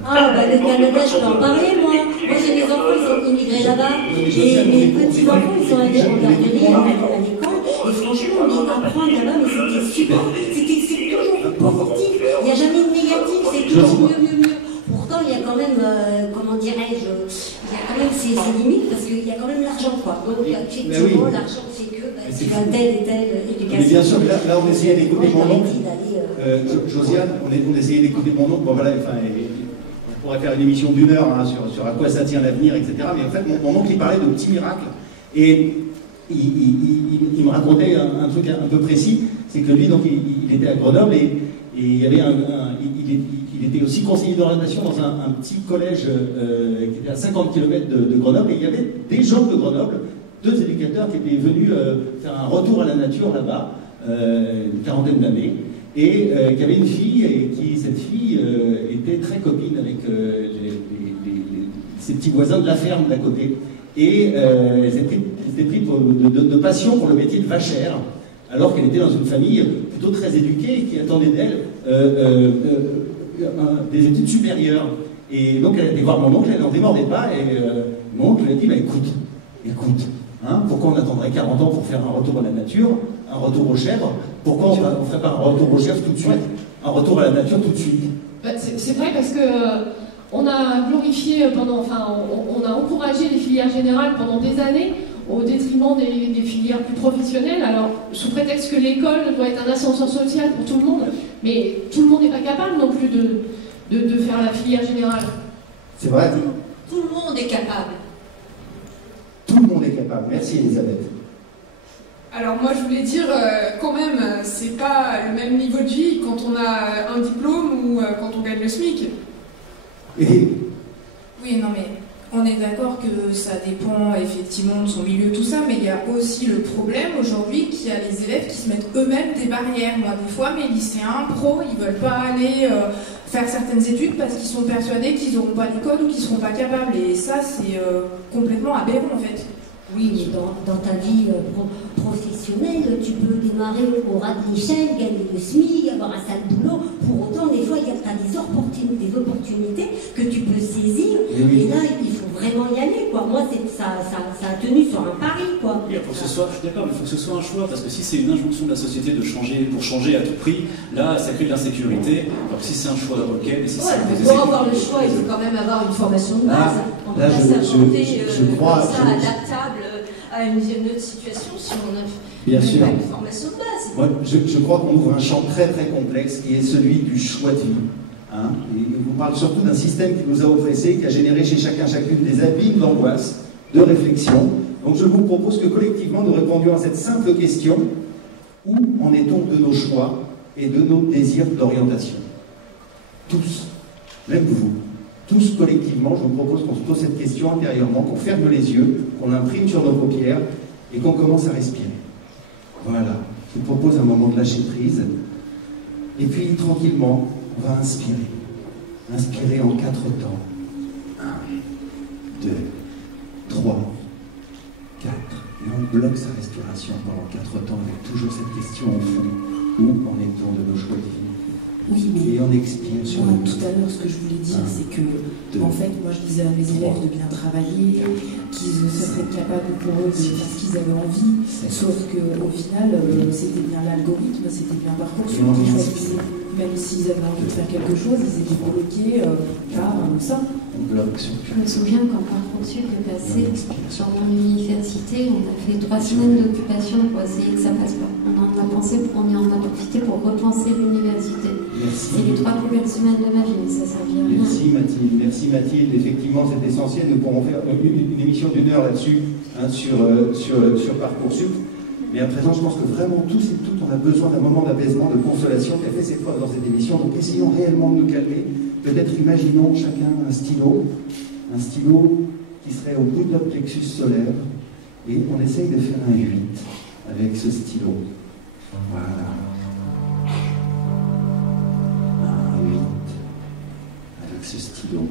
Ah, bah le Canada, je peux en parler, moi. Moi, j'ai mes enfants, ils sont immigrés là-bas. Et mes petits-enfants, ils sont allés en garderie, à l'école. Et franchement, mais apprendre là-bas, mais c'était super. C'est toujours positif. Il n'y a jamais de négatif, c'est toujours mieux. Pourtant, il y a quand même, comment dirais-je, il y a quand même ses limites, parce qu'il y a quand même l'argent, quoi. Donc, effectivement, l'argent, c'est que tu as telle et telle éducation. Mais bien sûr, là on essayait d'écouter mon oncle. Josiane, on essayait d'écouter mon oncle. Bon, voilà, enfin, on pourrait faire une émission d'1 heure hein, sur à quoi ça tient l'avenir, etc. Mais en fait, mon oncle, il parlait de petits miracles. Et il me racontait un truc un peu précis, c'est que lui, donc, il était à Grenoble et il y avait il était aussi conseiller d'orientation dans un petit collège qui était à 50 km de Grenoble, et il y avait des gens de Grenoble, 2 éducateurs qui étaient venus faire un retour à la nature là-bas, une quarantaine d'années, et qui avait une fille, et cette fille était très copine avec ses petits voisins de la ferme d'à côté, et elles étaient pris de passion pour le métier de vachère, alors qu'elle était dans une famille plutôt très éduquée et qui attendait d'elle des études supérieures. Et donc elle allait voir mon oncle, elle n'en démordait pas, et mon oncle lui a dit, bah, écoute, hein, pourquoi on attendrait 40 ans pour faire un retour à la nature, un retour aux chèvres? Pourquoi on ne ferait pas un retour aux chèvres tout de suite, un retour à la nature tout de suite? Bah, c'est vrai, parce que on a glorifié on a encouragé les filières générales pendant des années au détriment des filières plus professionnelles, alors sous prétexte que l'école doit être un ascenseur social pour tout le monde, mais tout le monde n'est pas capable non plus de faire la filière générale. C'est vrai. Tout le monde est capable. Tout le monde est capable. Merci Elisabeth. Alors moi je voulais dire quand même, c'est pas le même niveau de vie quand on a un diplôme ou quand on gagne le SMIC. Oui, non mais on est d'accord que ça dépend effectivement de son milieu, tout ça, mais il y a aussi le problème aujourd'hui qu'il y a les élèves qui se mettent eux-mêmes des barrières. Moi, des fois, mes lycéens pros, ils veulent pas aller faire certaines études parce qu'ils sont persuadés qu'ils n'auront pas les codes ou qu'ils seront pas capables. Et ça, c'est complètement aberrant en fait. Oui, mais dans ta vie professionnelle, tu peux démarrer au ras de l'échelle, gagner le SMIC, avoir un sale boulot. Pour autant, des fois, tu as des opportunités que tu peux saisir. Et là, il faut vraiment y aller, quoi. Moi, ça a tenu sur un pari, quoi. Et pour que ce soit, je suis d'accord, mais il faut que ce soit un choix, parce que si c'est une injonction de la société de changer, pour changer à tout prix, là, ça crée de l'insécurité. Alors que si c'est un choix, ok, mais si c'est pour avoir le choix, il faut quand même avoir une formation de base. On peut pas s'inventer adaptable à une autre situation si on n'a pas une formation de base. Moi, je crois qu'on ouvre un champ très très complexe qui est celui du choix de vie. Hein, et on parle surtout d'un système qui nous a oppressés, qui a généré chez chacune des abîmes d'angoisse, de réflexion. Donc je vous propose que collectivement nous répondions à cette simple question: où en est-on de nos choix et de nos désirs d'orientation? Tous, même vous, tous collectivement, je vous propose qu'on se pose cette question intérieurement, qu'on ferme les yeux, qu'on l'imprime sur nos paupières et qu'on commence à respirer. Voilà, je vous propose un moment de lâcher prise. Et puis tranquillement, on va inspirer. Inspirer en 4 temps. 1, 2, 3, 4. Et on bloque sa respiration pendant 4 temps avec toujours cette question au fond. Où en est-on de nos choix de vie? Oui, mais et on expire sur moi, tout à l'heure, ce que je voulais dire, c'est que, en fait, moi, je disais à mes élèves de bien travailler, qu'ils seraient capables pour eux de faire ce qu'ils avaient envie, sauf qu'au final, c'était bien l'algorithme, c'était bien Parcoursup qui choisissait. Même s'ils avaient envie de faire quelque chose, ils étaient bloqués par ça. Je me souviens quand Parcoursup est passé dans mon université, on a fait 3 semaines d'occupation pour essayer que ça passe pas. On en a profité pour repenser l'université. C'est les 3 plus belles semaines de ma vie, mais ça servira à rien. Merci Mathilde, effectivement c'est essentiel. Nous pourrons faire une émission d'1 heure là-dessus, hein, sur Parcoursup. Mais à présent, je pense que vraiment tous et toutes, on a besoin d'un moment d'apaisement, de consolation qui a fait ses preuves dans cette émission. Donc essayons réellement de nous calmer. Peut-être imaginons chacun un stylo qui serait au bout de notre plexus solaire, et on essaye de faire un 8 avec ce stylo. Voilà. Un 8 avec ce stylo.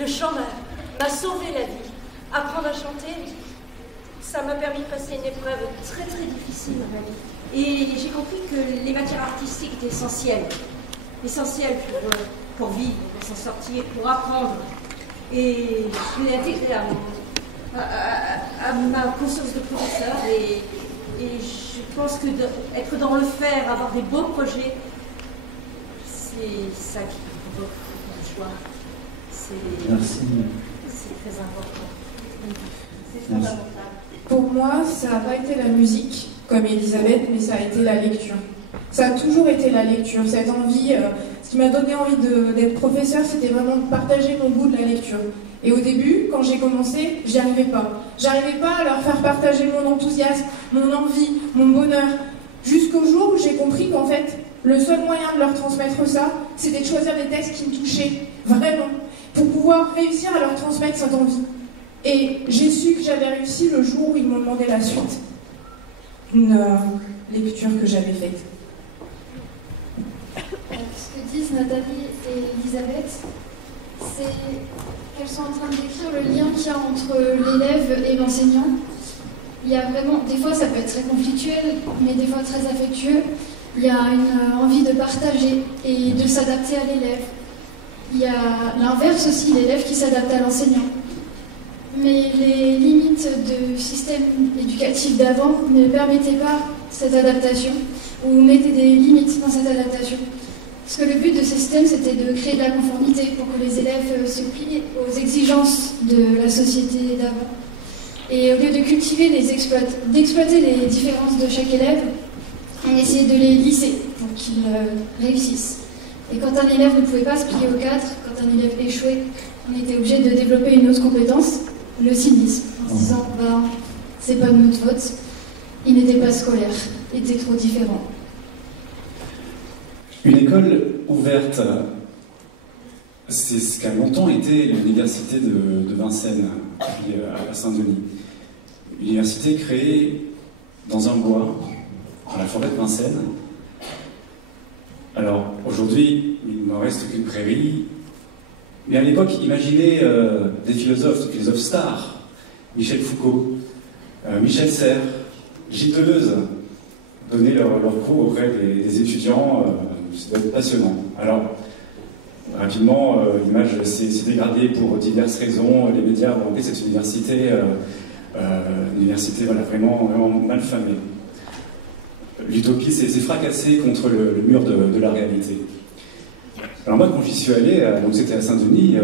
Le chant m'a sauvé la vie. Apprendre à chanter, ça m'a permis de passer une épreuve très très difficile dans ma vie. Et j'ai compris que les matières artistiques étaient essentielles. Essentielles pour vivre, pour s'en sortir, pour apprendre. Et je l'ai intégré à ma conscience de professeur. Et je pense que être dans le faire, avoir des beaux projets, c'est ça qui provoque le choix. Merci. C'est très important. C'est Merci. fondamental. Pour moi, ça n'a pas été la musique, comme Elisabeth, mais ça a été la lecture. Ça a toujours été la lecture, cette envie. Ce qui m'a donné envie d'être professeur, c'était vraiment de partager mon goût de la lecture. Et au début, quand j'ai commencé, j'y arrivais pas. J'arrivais pas à leur faire partager mon enthousiasme, mon envie, mon bonheur. Jusqu'au jour où j'ai compris qu'en fait, le seul moyen de leur transmettre ça, c'était de choisir des textes qui me touchaient vraiment, pour pouvoir réussir à leur transmettre cette envie. Et j'ai su que j'avais réussi le jour où ils m'ont demandé la suite. Une lecture que j'avais faite. Ce que disent Nathalie et Elisabeth, c'est qu'elles sont en train de décrire le lien qu'il y a entre l'élève et l'enseignant. Il y a vraiment, des fois ça peut être très conflictuel, mais des fois très affectueux. Il y a une envie de partager et de s'adapter à l'élève. Il y a l'inverse aussi, l'élève qui s'adapte à l'enseignant. Mais les limites du système éducatif d'avant ne permettaient pas cette adaptation, ou mettaient des limites dans cette adaptation. Parce que le but de ce système, c'était de créer de la conformité pour que les élèves se plient aux exigences de la société d'avant. Et au lieu de cultiver, d'exploiter les différences de chaque élève, on essayait de les lisser pour qu'ils réussissent. Et quand un élève ne pouvait pas se plier aux cadres, quand un élève échouait, on était obligé de développer une autre compétence, le cynisme, en se disant c'est pas de notre faute, il n'était pas scolaire, il était trop différent. Une école ouverte, c'est ce qu'a longtemps été l'université de Vincennes, à Saint-Denis. Une université créée dans un bois, dans la forêt de Vincennes. Alors aujourd'hui, il n'en reste qu'une prairie. Mais à l'époque, imaginez des philosophes stars, Michel Foucault, Michel Serres, Gilles Deleuze, donner leur cours auprès des étudiants, ça doit être passionnant. Alors, rapidement, l'image s'est dégradée pour diverses raisons. Les médias ont rempli cette université, vraiment mal famée. L'utopie s'est fracassée contre le mur de la réalité. Alors moi, quand j'y suis allé, donc c'était à Saint-Denis,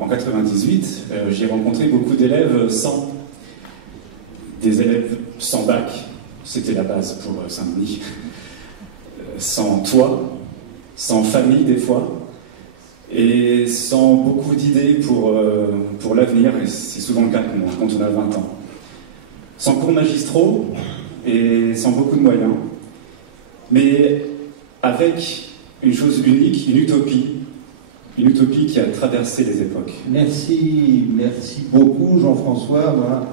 en 98, j'ai rencontré beaucoup d'élèves des élèves sans bac, c'était la base pour Saint-Denis, sans toit, sans famille des fois, et sans beaucoup d'idées pour l'avenir, et c'est souvent le cas quand on a 20 ans. Sans cours magistraux et sans beaucoup de moyens, mais avec une chose unique, une utopie qui a traversé les époques. Merci beaucoup Jean-François. Voilà.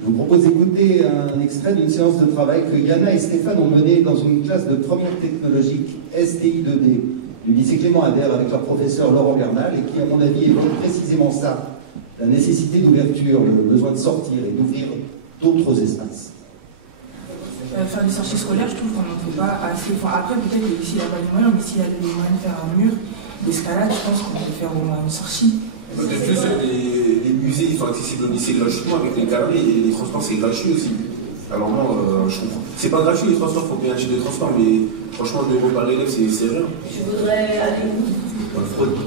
Je vous propose d'écouter un extrait d'une séance de travail que Yana et Stéphane ont menée dans une classe de première technologique STI2D du lycée Clément Ader avec leur professeur Laurent Bernal et qui, à mon avis, évoque précisément ça, la nécessité d'ouverture, le besoin de sortir et d'ouvrir d'autres espaces. Faire des sorties scolaires, je trouve qu'on n'en fait pas assez. Enfin, après, peut-être que s'il n'y a pas les moyens, mais s'il y a les moyens de faire un mur d'escalade, je pense qu'on peut faire au moins une sortie. Peut-être juste les musées, ils sont accessibles au lycée gratuitement avec les galeries et les transports, c'est gratuit aussi. Alors moi, je comprends. C'est pas gratuit les transports, il faut bien acheter des transports, mais franchement, 2 euros par élève, c'est rien. Je voudrais aller où?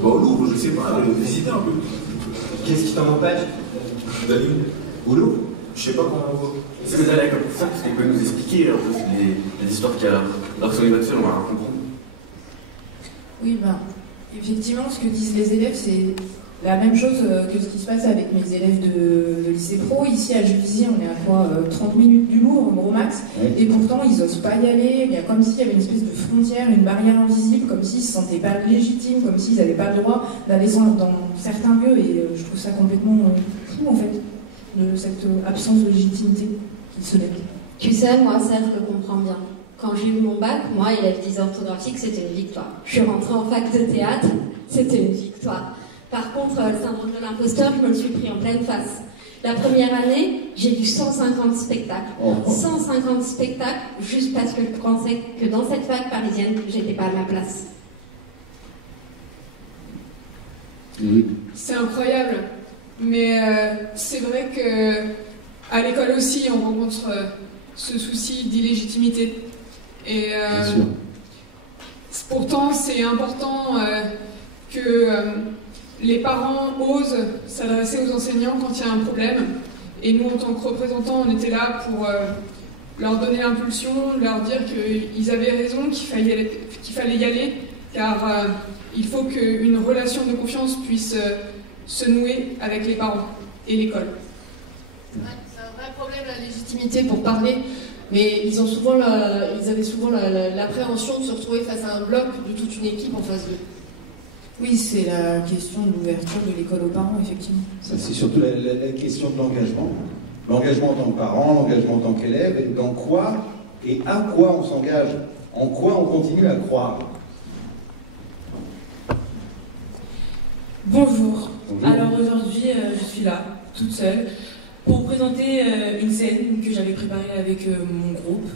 Au Louvre, je sais pas, visiter un peu. Qu'est-ce qui t'en empêche D'aller au Louvre? Je sais pas comment on va. Est-ce que vous allez avec un professeur parce qu'il peut nous expliquer un peu les histoires qu'il y a dans son évasion, on va comprendre. Oui, effectivement, ce que disent les élèves, c'est la même chose que ce qui se passe avec mes élèves de lycée pro. Ici, à Juvisy, on est à quoi 30 minutes du Louvre, gros max, et pourtant, ils n'osent pas y aller. Il y a comme s'il y avait une espèce de frontière, une barrière invisible, comme s'ils ne se sentaient pas légitimes, comme s'ils n'avaient pas le droit d'aller dans certains lieux, et je trouve ça complètement fou, en fait, de cette absence de légitimité qu'ils se lèvent. Tu sais, moi, ça, je le comprends bien. Quand j'ai eu mon bac, moi, élève d'orthographique, c'était une victoire. Je suis rentrée en fac de théâtre, c'était une victoire. Par contre, le syndrome de l'imposteur, je me le suis pris en pleine face. La première année, j'ai vu 150 spectacles. 150 spectacles, juste parce que je pensais que dans cette fac parisienne, j'étais pas à ma place. C'est incroyable. Mais c'est vrai que à l'école aussi, on rencontre ce souci d'illégitimité. Et pourtant, c'est important que les parents osent s'adresser aux enseignants quand il y a un problème. Et nous, en tant que représentants, on était là pour leur donner l'impulsion, leur dire qu'ils avaient raison, qu'il fallait y aller, car il faut qu'une relation de confiance puisse se nouer avec les parents et l'école. Ouais, c'est un vrai problème, la légitimité pour parler, mais ils avaient souvent l'appréhension de se retrouver face à un bloc de toute une équipe en face d'eux. Oui, c'est la question de l'ouverture de l'école aux parents, effectivement. Ça, c'est surtout la question de l'engagement. L'engagement en tant que parent, l'engagement en tant qu'élève, et dans quoi et à quoi on s'engage, en quoi on continue à croire. Bonjour. Alors aujourd'hui, je suis là, toute seule, pour vous présenter une scène que j'avais préparée avec mon groupe.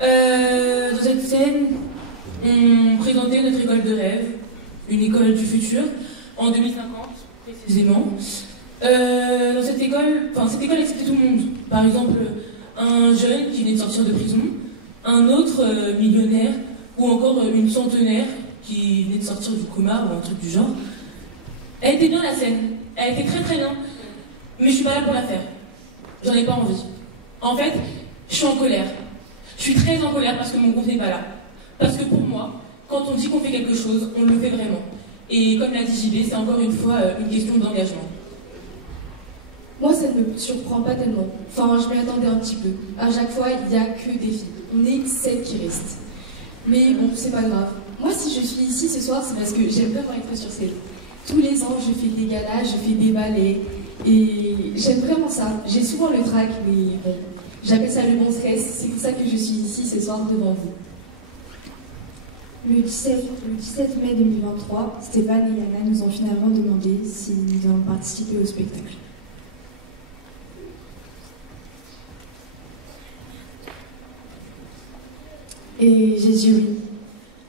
Dans cette scène, on présentait notre école de rêve, une école du futur, en 2050 précisément. Dans cette école existait tout le monde. Par exemple, un jeune qui venait de sortir de prison, un autre millionnaire, ou encore une centenaire qui venait de sortir du coma ou un truc du genre. Elle était bien la scène, elle était très très bien, mais je suis pas là pour la faire. J'en ai pas envie. En fait, je suis en colère. Je suis très en colère parce que mon groupe n'est pas là. Parce que pour moi, quand on dit qu'on fait quelque chose, on le fait vraiment. Et comme l'a dit JB, c'est encore une fois une question d'engagement. Moi, ça ne me surprend pas tellement. Enfin, je m'y attendais un petit peu. À chaque fois, il n'y a que des filles. On est celles qui restent. Mais bon, c'est pas grave. Moi, si je suis ici ce soir, c'est parce que j'aime vraiment être sur scène. Tous les ans, je fais des galas, je fais des ballets. Et j'aime vraiment ça. J'ai souvent le trac, mais bon, j'appelle ça le bon stress. C'est pour ça que je suis ici ce soir devant vous. Le 17 mai 2023, Stéphane et Yana nous ont finalement demandé si nous allons participer au spectacle. Et j'ai dit oui,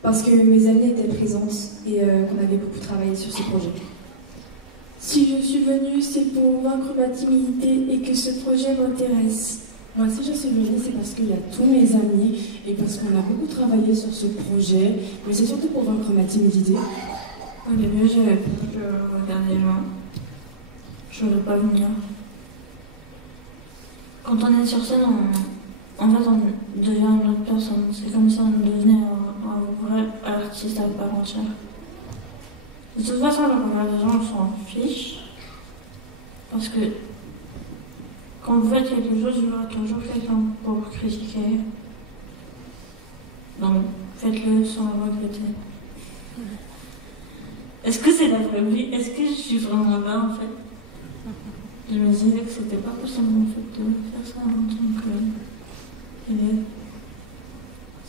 parce que mes amies étaient présentes et qu'on avait beaucoup travaillé sur ce projet. Si je suis venue, c'est pour vaincre ma timidité et que ce projet m'intéresse. Moi, si je suis venue, c'est parce qu'il y a tous mes amis et parce qu'on a beaucoup travaillé sur ce projet, mais c'est surtout pour vaincre ma timidité. Au début, j'avais peur que regarder loin. Je ne voulais pas venir. Quand on est sur scène, en fait, on devient une autre personne. C'est comme si on devenait un vrai artiste à part entière. De toute façon, la plupart des gens s'en fichent. Parce que quand vous faites quelque chose, il y aura toujours quelqu'un pour vous critiquer. Donc, faites-le sans regretter. Est-ce que c'est la vraie vie? Est-ce que je suis vraiment là, en fait? Je me disais que c'était pas possible, en fait, de faire ça en tant qu'élève.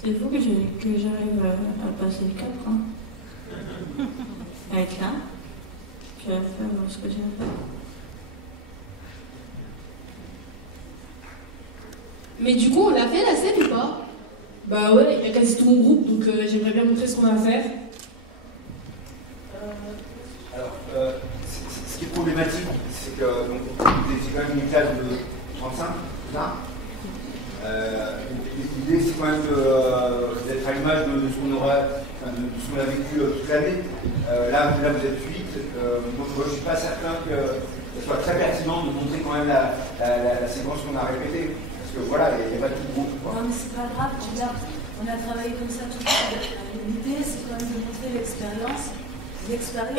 C'est fou que j'arrive à passer le cap, hein. À être là, puis à faire ce que j'ai à faire. Mais du coup, on l'a fait la scène ou pas? Bah ouais, il y a quasi tout mon groupe, donc j'aimerais bien montrer ce qu'on a à faire. Alors, ce qui est problématique, c'est que vous étiez quand même une classe de 35, c'est ça? L'idée, c'est quand même d'être à l'image de ce qu'on a vécu toute l'année. Là, vous êtes 8. Donc, je ne suis pas certain que ce soit très pertinent de montrer quand même la séquence qu'on a répétée. Parce que voilà, il n'y a pas tout le groupe. Non, mais c'est pas grave, regarde, on a travaillé comme ça toute l'année. L'idée, c'est quand même de montrer l'expérience.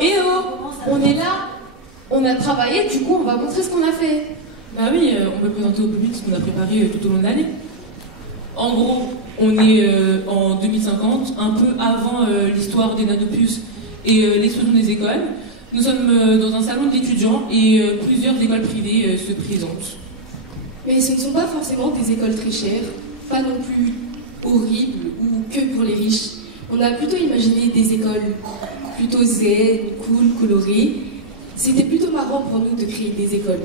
Eh oh, on est là, on a travaillé, du coup, on va montrer ce qu'on a fait. Bah oui, on peut présenter au public ce qu'on a préparé tout au long de l'année. En gros, on est en 2050, un peu avant l'histoire des nanopuces et l'explosion des écoles. Nous sommes dans un salon d'étudiants et plusieurs écoles privées se présentent. Mais ce ne sont pas forcément des écoles très chères, pas non plus horribles ou que pour les riches. On a plutôt imaginé des écoles plutôt zen, cool, colorées. C'était plutôt marrant pour nous de créer des écoles.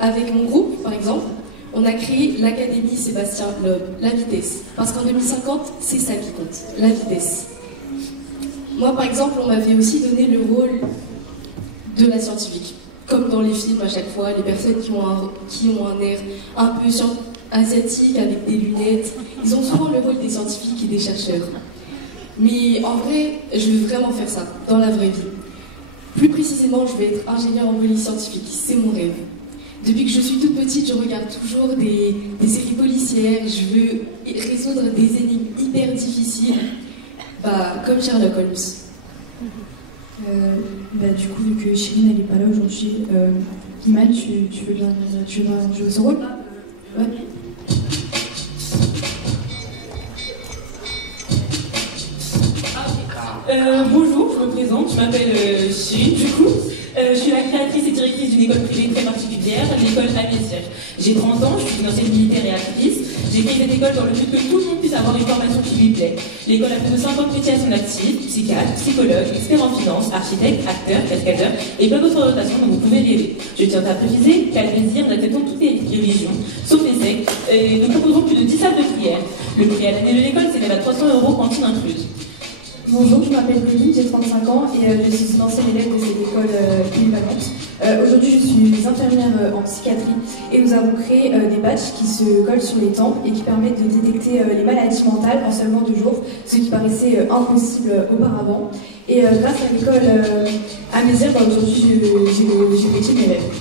Avec mon groupe, par exemple, on a créé l'Académie Sébastien Loeb, la vitesse. Parce qu'en 2050, c'est ça qui compte, la vitesse. Moi, par exemple, on m'avait aussi donné le rôle de la scientifique. Comme dans les films, à chaque fois, les personnes qui ont un air un peu asiatique, avec des lunettes, ils ont souvent le rôle des scientifiques et des chercheurs. Mais en vrai, je veux vraiment faire ça, dans la vraie vie. Plus précisément, je vais être ingénieur en génie scientifique, c'est mon rêve. Depuis que je suis toute petite, je regarde toujours des séries policières, je veux résoudre des énigmes hyper difficiles, comme Sherlock Holmes. Du coup, vu que Chirine n'est pas là aujourd'hui, Iman, tu veux bien jouer ce rôle? Ouais. Bonjour, je me présente, je m'appelle Chirine, du coup. Je suis la créatrice et directrice d'une école privée très particulière, l'école Amézières. J'ai 30 ans, je suis une ancienne militaire et actrice. J'ai créé cette école dans le but que tout le monde puisse avoir une formation qui lui plaît. L'école a plus de 50 métiers à son actif, psychiatre, psychologue, expert en finance, architecte, acteur, cascadeur et plein d'autres orientations dont vous pouvez rêver. Je tiens à préciser qu'à Amézières, nous acceptons toutes les religions, sauf les sectes, et nous proposons plus de 10 salles de prière. Le prix à l'année de l'école s'élève à 300 €, cantine incluse. Bonjour, je m'appelle Pauline, j'ai 35 ans et je suis une ancienne élève de cette école polyvalente. Aujourd'hui, je suis infirmière en psychiatrie et nous avons créé des badges qui se collent sur les tempes et qui permettent de détecter les maladies mentales en seulement 2 jours, ce qui paraissait impossible auparavant. Et grâce à l'école Amézières, aujourd'hui, j'ai pété mes rêves.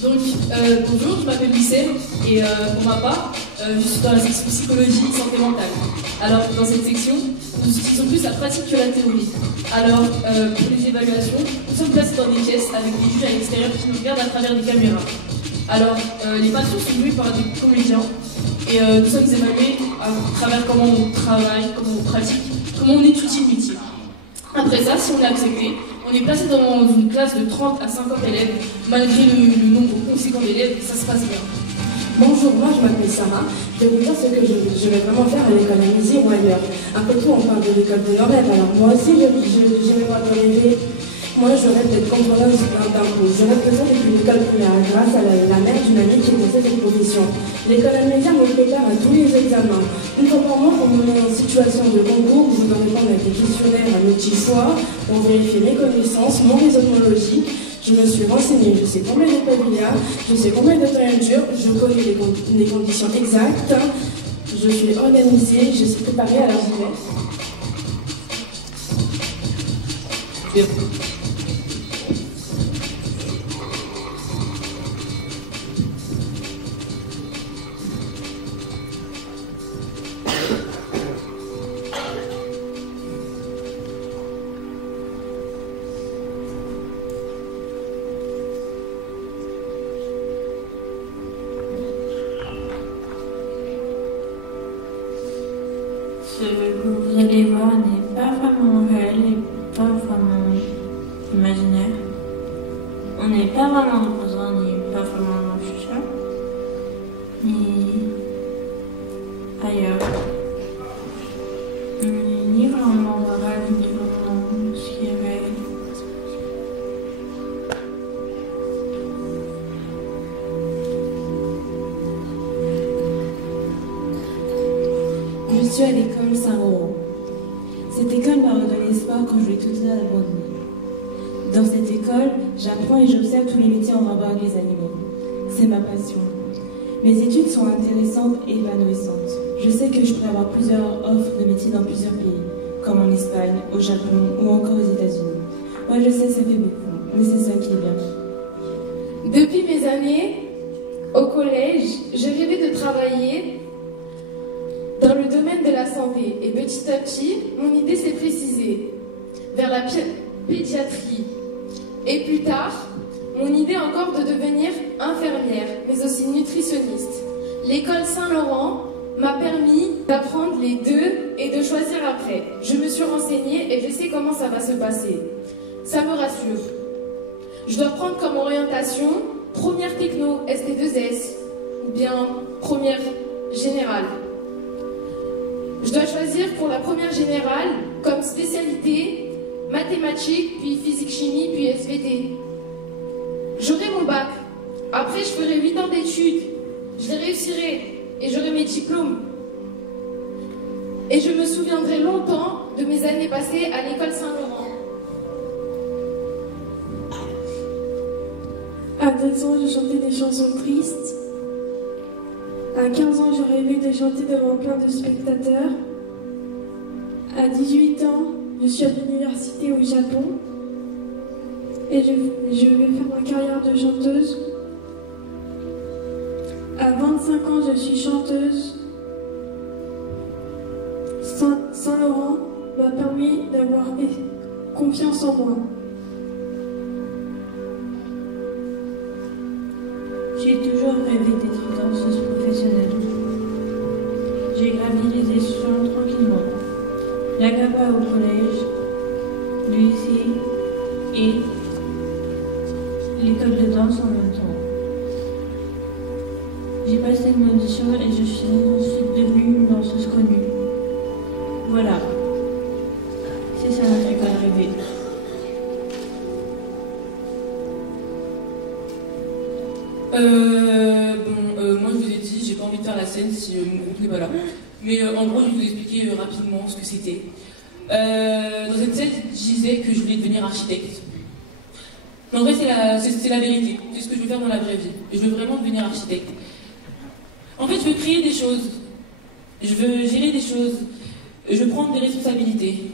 Donc, bonjour, je m'appelle Lucelle et pour ma part, je suis dans la section psychologie et santé mentale. Alors, dans cette section, nous utilisons plus la pratique que la théorie. Alors, pour les évaluations, nous sommes placés dans des pièces avec des juges à l'extérieur qui nous regardent à travers des caméras. Alors, les patients sont joués par des comédiens et nous sommes évalués à travers comment on travaille, comment on pratique, comment on étudie le métier. Après ça, si on est accepté, on est placé dans une classe de 30 à 50 élèves. Malgré le nombre conséquent d'élèves, ça se passe bien. Bonjour, moi je m'appelle Sarah. Je vais vous dire ce que je vais vraiment faire à l'école Amézières ou ailleurs. Après tout, on parle de l'école de nos rêves, alors moi aussi j'ai le droit de rêver. Moi je rêve d'être contrôleuse d'impôts. Je rêve de ça depuis l'école primaire, grâce à la mère d'une amie qui exerçait cette profession. L'école Amézières me prépare à tous les examens. Une fois par mois, on me met en situation de concours où je dois répondre à des questionnaires à multi-choix pour vérifier mes connaissances, mon raisonnement logique. Je me suis renseignée, je sais combien de tables il y a, je sais combien de temps elle dure, je connais les conditions exactes, je suis organisée, je suis préparée à l'arrivée. Ce que vous allez voir n'est pas vraiment réel et pas vraiment imaginaire. On n'est pas vraiment dans le présent, ni pas vraiment dans le futur, ni ailleurs. Ni vraiment le rêve, ni vraiment ce qui est réel. Je suis à l'école Saint-Laurent. Cette école m'a redonné espoir quand je l'ai toute seule abandonnée. Dans cette école, j'apprends et j'observe tous les métiers en rapport avec les animaux. C'est ma passion. Mes études sont intéressantes et épanouissantes. Je sais que je pourrais avoir plusieurs offres de métiers dans plusieurs pays, comme en Espagne, au Japon ou encore aux États-Unis. Moi je sais, ça fait beaucoup, mais c'est ça qui est bien. Depuis mes années au collège, je rêvais de travailler dans le domaine de la santé. Et petit à petit, mon idée s'est précisée vers la pédiatrie. Et plus tard, mon idée encore de devenir infirmière, mais aussi nutritionniste. L'école Saint-Laurent m'a permis d'apprendre les deux et de choisir après. Je me suis renseignée et je sais comment ça va se passer. Ça me rassure. Je dois prendre comme orientation première techno, ST2S, ou bien première générale. Je dois choisir pour la première générale comme spécialité mathématiques, puis physique-chimie, puis SVT. J'aurai mon bac. Après, je ferai 8 ans d'études. Je les réussirai et j'aurai mes diplômes. Et je me souviendrai longtemps de mes années passées à l'école Saint-Laurent. À 12 ans, je chantais des chansons tristes. À 15 ans, je rêvais de chanter devant plein de spectateurs. À 18 ans, je suis à l'université au Japon. Et je vais faire ma carrière de chanteuse. À 25 ans, je suis chanteuse. Saint-Laurent m'a permis d'avoir confiance en moi. J'ai toujours rêvé d'être danseuse professionnelle. J'ai gravi les échelons tranquillement. La GABA au collège, le lycée et l'école de danse en même temps. J'ai passé une audition et je suis ensuite devenue une danseuse connue. Voilà. C'est ça notre école rêvée. Moi je vous ai dit, j'ai pas envie de faire la scène si mon groupe n'est pas là. Mais en gros, je vais vous expliquer rapidement ce que c'était. Dans cette scène, je disais que je voulais devenir architecte. Mais en vrai, c'est la vérité. C'est ce que je veux faire dans la vraie vie. Je veux vraiment devenir architecte. En fait, je veux créer des choses. Je veux gérer des choses. Je veux prendre des responsabilités.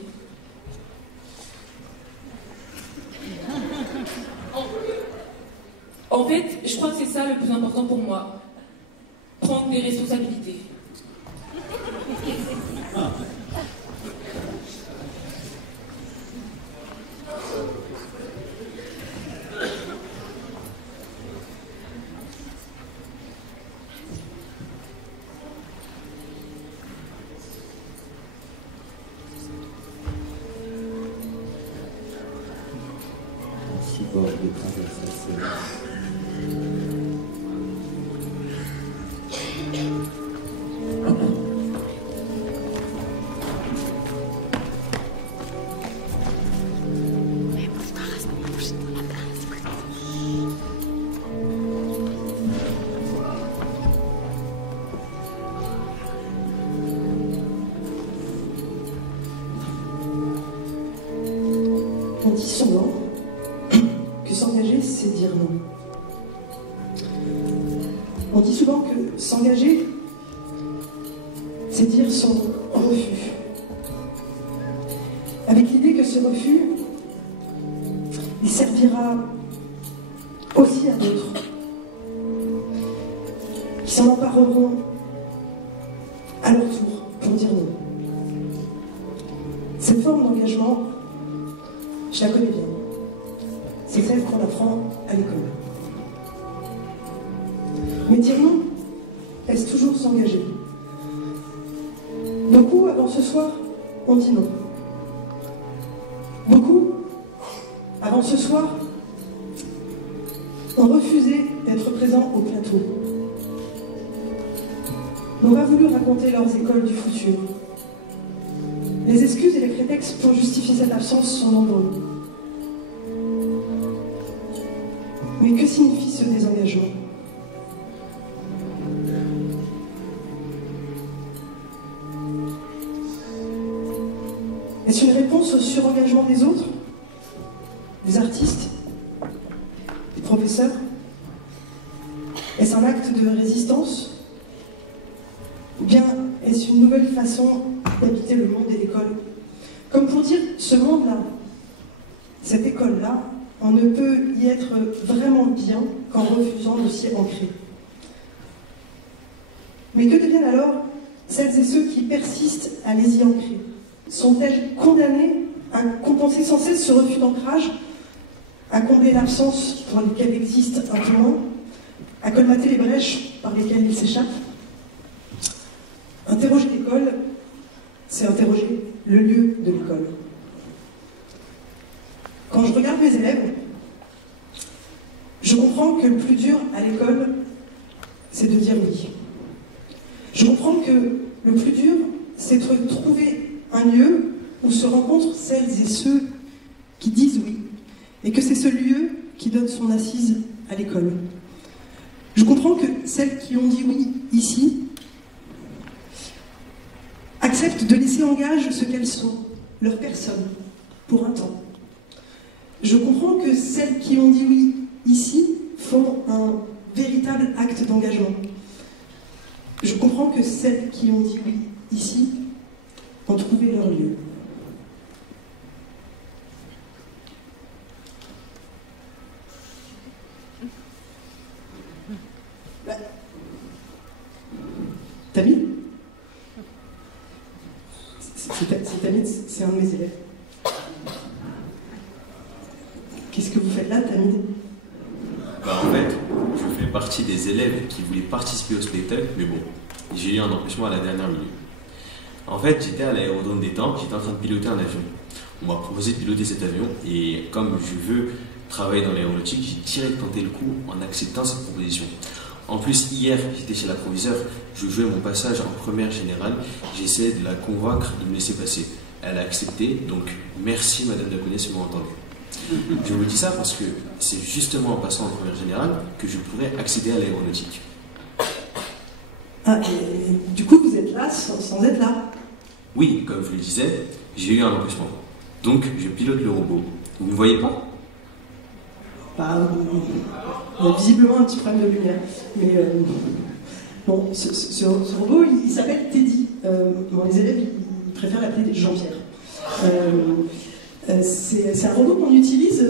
En fait, je crois que c'est ça le plus important pour moi. Prendre des responsabilités. Bord de conversation. On dit souvent que s'engager, c'est dire non. On dit souvent que s'engager, c'est dire son refus. Avec l'idée que ce refus, il servira aussi à d'autres, qui s'en empareront à leur tour pour dire non. Cette forme d'engagement, je la connais bien. C'est celle qu'on apprend à l'école. Mais dire non, est-ce toujours s'engager? Beaucoup, avant ce soir, ont dit non. Beaucoup, avant ce soir, ont refusé d'être présents au plateau. N'ont pas voulu raconter leurs écoles du futur. Les excuses et les prétextes pour justifier cette absence sont nombreux. Mais que signifie ce désengagement? Est-ce une réponse au surengagement des autres? Des artistes? Des professeurs? Est-ce un acte de résistance? Ou bien est-ce une nouvelle façon d'habiter le monde et l'école? Comme pour dire, ce monde-là, cette école-là, on ne peut y être vraiment bien qu'en refusant de s'y ancrer. Mais que deviennent alors celles et ceux qui persistent à les y ancrer? Sont-elles condamnées à compenser sans cesse ce refus d'ancrage, à combler l'absence pour laquelle existe un témoin, à colmater les brèches par lesquelles ils s'échappent? Interroger l'école, c'est interroger le lieu de l'école. Quand je regarde mes élèves, je comprends que le plus dur à l'école, c'est de dire oui. Je comprends que le plus dur, c'est c'est de trouver un lieu où se rencontrent celles et ceux qui disent oui, et que c'est ce lieu qui donne son assise à l'école. Je comprends que celles qui ont dit oui ici acceptent de laisser en gage ce qu'elles sont, leur personne, pour un temps. Je comprends que celles qui ont dit oui ici font un véritable acte d'engagement. Je comprends que celles qui ont dit oui ici ont trouvé leur lieu. Tamid ? C'est Tamid, c'est un de mes élèves. Qu'est-ce que vous faites là, Tamid ? En fait, je fais partie des élèves qui voulaient participer au spectacle, mais bon, j'ai eu un empêchement à la dernière minute. En fait, j'étais à l'aérodrome d'Étampes, j'étais en train de piloter un avion. On m'a proposé de piloter cet avion, et comme je veux travailler dans l'aéronautique, j'ai direct tenté le coup en acceptant cette proposition. En plus, hier, j'étais chez la proviseure, je jouais mon passage en première générale, j'essayais de la convaincre de me laisser passer. Elle a accepté, donc merci Madame Daconet si vous m'entendez. Je vous dis ça parce que c'est justement en passant en première générale que je pourrais accéder à l'aéronautique. Ah, et du coup, vous êtes là sans être là? Oui, comme je le disais, j'ai eu un empêchement. Donc, je pilote le robot. Vous ne me voyez pas? Bah, il y a visiblement un petit problème de lumière. Mais bon, ce robot, il s'appelle Teddy. Bon, les élèves, ils préfèrent l'appeler Jean-Pierre. C'est un robot qu'on utilise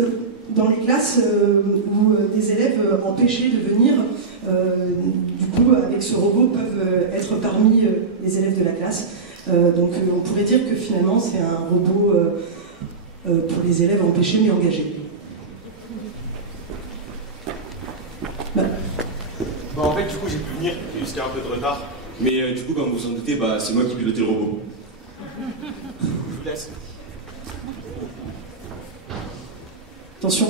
dans les classes où des élèves empêchés de venir, du coup, avec ce robot, peuvent être parmi les élèves de la classe. Donc on pourrait dire que finalement, c'est un robot pour les élèves empêchés mais engagés. En fait, du coup, j'ai pu venir, c'était un peu de retard. Mais du coup, comme vous vous en doutez, c'est moi qui pilotais le robot. Je vous laisse. Attention,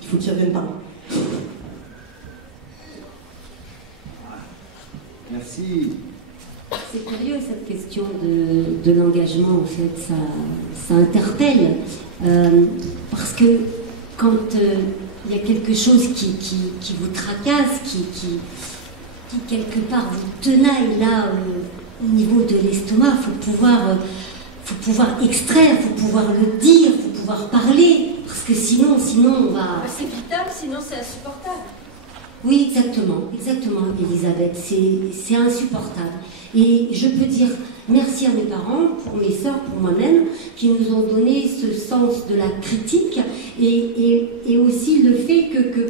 il faut qu'il revienne par là. Merci. C'est curieux cette question de l'engagement, en fait, ça interpelle. Parce que quand il y a quelque chose qui vous tracasse, qui quelque part vous tenaille là au niveau de l'estomac, il faut pouvoir extraire, il faut pouvoir le dire, il faut pouvoir parler, parce que sinon on va... C'est vital, sinon c'est insupportable. Oui, exactement, Elisabeth, c'est insupportable. Et je peux dire merci à mes parents, pour mes sœurs, pour moi-même, qui nous ont donné ce sens de la critique et aussi le fait que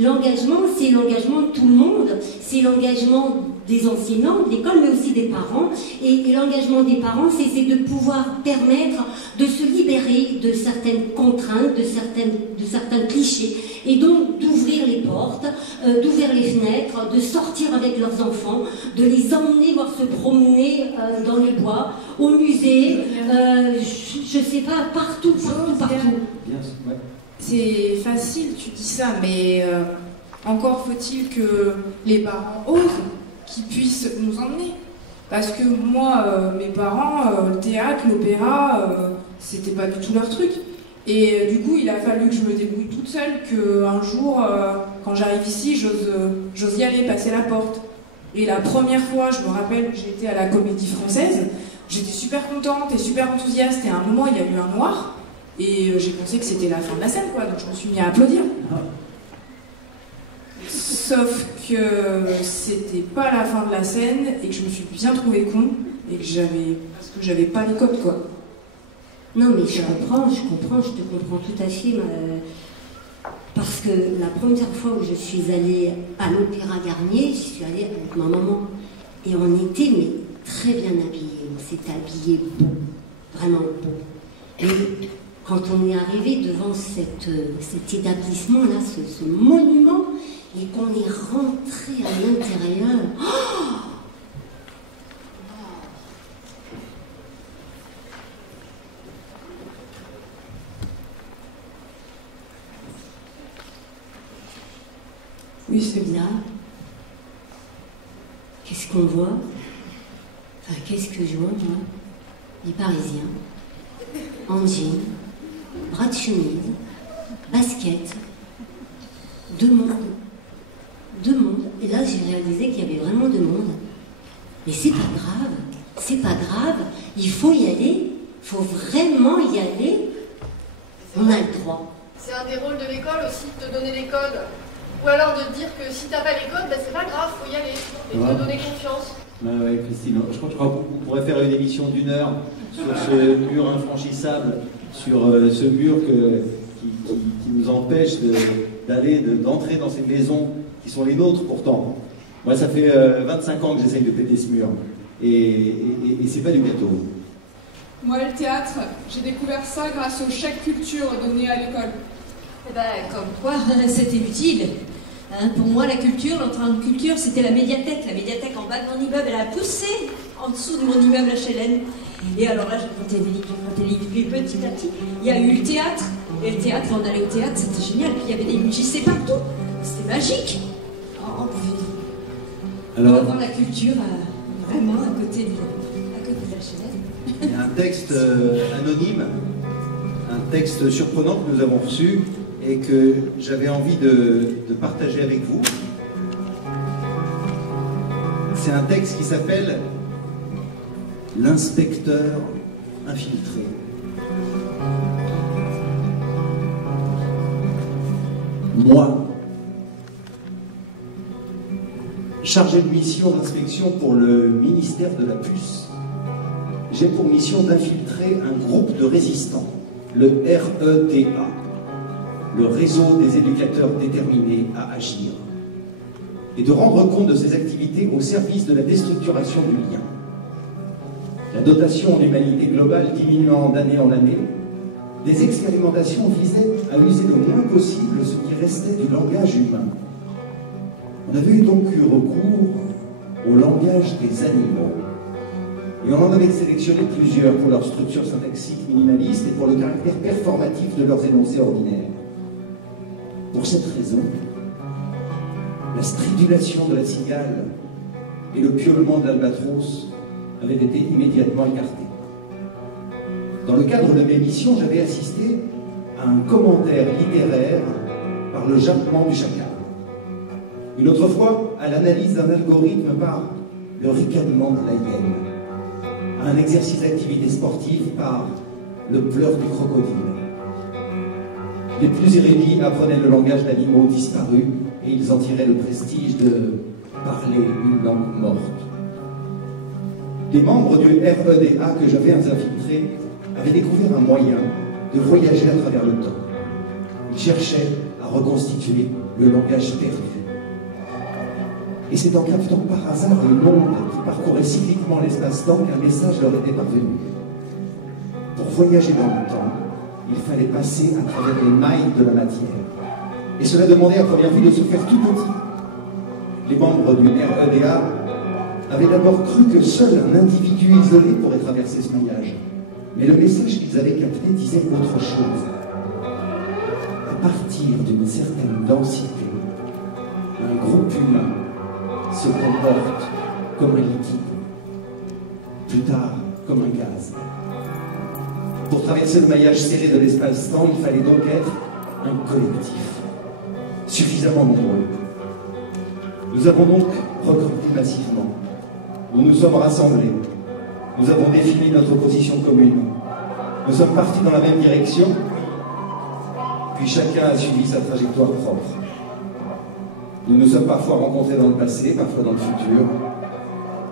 l'engagement, c'est l'engagement de tout le monde, c'est l'engagement des enseignants, de l'école, mais aussi des parents. Et l'engagement des parents, c'est de pouvoir permettre de se libérer de certaines contraintes, de certains clichés, et donc d'ouvrir les portes, d'ouvrir les fenêtres, de sortir avec leurs enfants, de les emmener voir se promener dans les bois, au musée, je sais pas, partout. C'est facile, tu dis ça, mais encore faut-il que les parents osent, qu'ils puissent nous emmener. Parce que moi, mes parents, le théâtre, l'opéra, c'était pas du tout leur truc. Et du coup, il a fallu que je me débrouille toute seule, qu'un jour, quand j'arrive ici, j'ose y aller, passer la porte. Et la première fois, je me rappelle, j'étais à la Comédie Française, j'étais super contente et super enthousiaste, et à un moment, il y a eu un noir, et j'ai pensé que c'était la fin de la scène, quoi, donc je me suis mis à applaudir. Sauf que c'était pas la fin de la scène, et que je me suis bien trouvé con, et que j'avais pas les codes, quoi. Non, mais je comprends, je te comprends tout à fait. Parce que la première fois où je suis allée à l'Opéra Garnier, j'y suis allée avec ma maman. Et on était mais très bien habillés. On s'était habillés beau, vraiment beau. Et quand on est arrivé devant cet établissement-là, ce monument, et qu'on est rentré à l'intérieur, oh, oui, c'est là. Qu'est-ce qu'on voit? Qu'est-ce que je vois, moi? Les Parisiens, en jean, bras de chemise, basket, deux mondes. Et là, j'ai réalisé qu'il y avait vraiment deux mondes. Mais c'est pas grave, il faut y aller, il faut vraiment y aller. On a le droit. C'est un des rôles de l'école aussi, de te donner les codes. Ou alors de te dire que si t'as pas les codes, c'est pas grave, faut y aller. Et de te donner confiance. Oui, Christine, je crois qu'on pourrait faire une émission d'1 heure sur ce mur infranchissable, sur ce mur qui nous empêche d'entrer dans ces maisons qui sont les nôtres pourtant. Moi, ça fait 25 ans que j'essaye de péter ce mur, et c'est pas du gâteau. Moi, le théâtre, j'ai découvert ça grâce au chèque culture donné à l'école. Eh ben, comme quoi, c'était utile. Pour moi, la culture, l'entrain de culture, c'était la médiathèque. La médiathèque en bas de mon immeuble, elle a poussé en dessous de mon immeuble HLM. Et alors là, j'ai compté les livres, puis petit à petit, il y a eu le théâtre. Et le théâtre, on allait au théâtre, c'était génial. Puis il y avait des MJC partout. C'était magique. Alors, on va voir la culture vraiment à côté de HLM. Il y a un texte anonyme, un texte surprenant que nous avons reçu et que j'avais envie de partager avec vous. C'est un texte qui s'appelle « L'inspecteur infiltré ». Moi, chargé de mission d'inspection pour le ministère de la Puce, j'ai pour mission d'infiltrer un groupe de résistants, le REDA, le réseau des éducateurs déterminés à agir, et de rendre compte de ces activités au service de la déstructuration du lien. La dotation en humanité globale diminuant d'année en année, des expérimentations visaient à user le moins possible ce qui restait du langage humain. On avait donc eu recours au langage des animaux. Et on en avait sélectionné plusieurs pour leur structure syntaxique minimaliste et pour le caractère performatif de leurs énoncés ordinaires. Pour cette raison, la stridulation de la cigale et le piaulement de l'albatros avaient été immédiatement écartés. Dans le cadre de mes missions, j'avais assisté à un commentaire littéraire par le jappement du chacal. Une autre fois, à l'analyse d'un algorithme par le ricanement de la hyène. À un exercice d'activité sportive par le pleur du crocodile. Les plus érudits apprenaient le langage d'animaux disparus et ils en tiraient le prestige de parler une langue morte. Les membres du REDA que j'avais infiltrés avaient découvert un moyen de voyager à travers le temps. Ils cherchaient à reconstituer le langage perdu. Et c'est en captant par hasard une onde qui parcourait cycliquement l'espace-temps qu'un message leur était parvenu. Pour voyager dans le temps, il fallait passer à travers les mailles de la matière. Et cela demandait à première vue de se faire tout petit. Les membres du REDA avaient d'abord cru que seul un individu isolé pourrait traverser ce maillage. Mais le message qu'ils avaient capté disait autre chose. À partir d'une certaine densité, un groupe humain se comporte comme un liquide, plus tard comme un gaz. Pour traverser le maillage serré de l'espace-temps, il fallait donc être un collectif, suffisamment nombreux. Nous avons donc recruté massivement. Nous nous sommes rassemblés. Nous avons défini notre position commune. Nous sommes partis dans la même direction, puis chacun a suivi sa trajectoire propre. Nous nous sommes parfois rencontrés dans le passé, parfois dans le futur.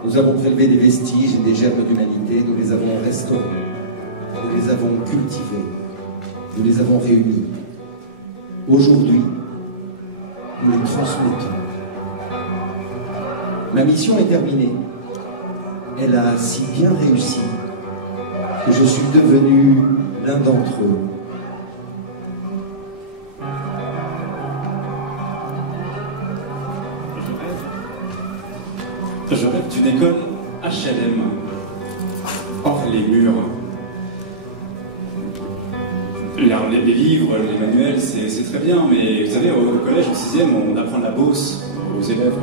Nous avons prélevé des vestiges et des germes d'humanité, nous les avons restaurés, nous les avons cultivés, nous les avons réunis. Aujourd'hui, nous les transmettons. Ma mission est terminée. Elle a si bien réussi que je suis devenu l'un d'entre eux. Je rêve d'une école HLM, hors les murs. Les livres, les manuels, c'est très bien, mais vous savez, au collège, en 6e, on apprend la bosse aux élèves.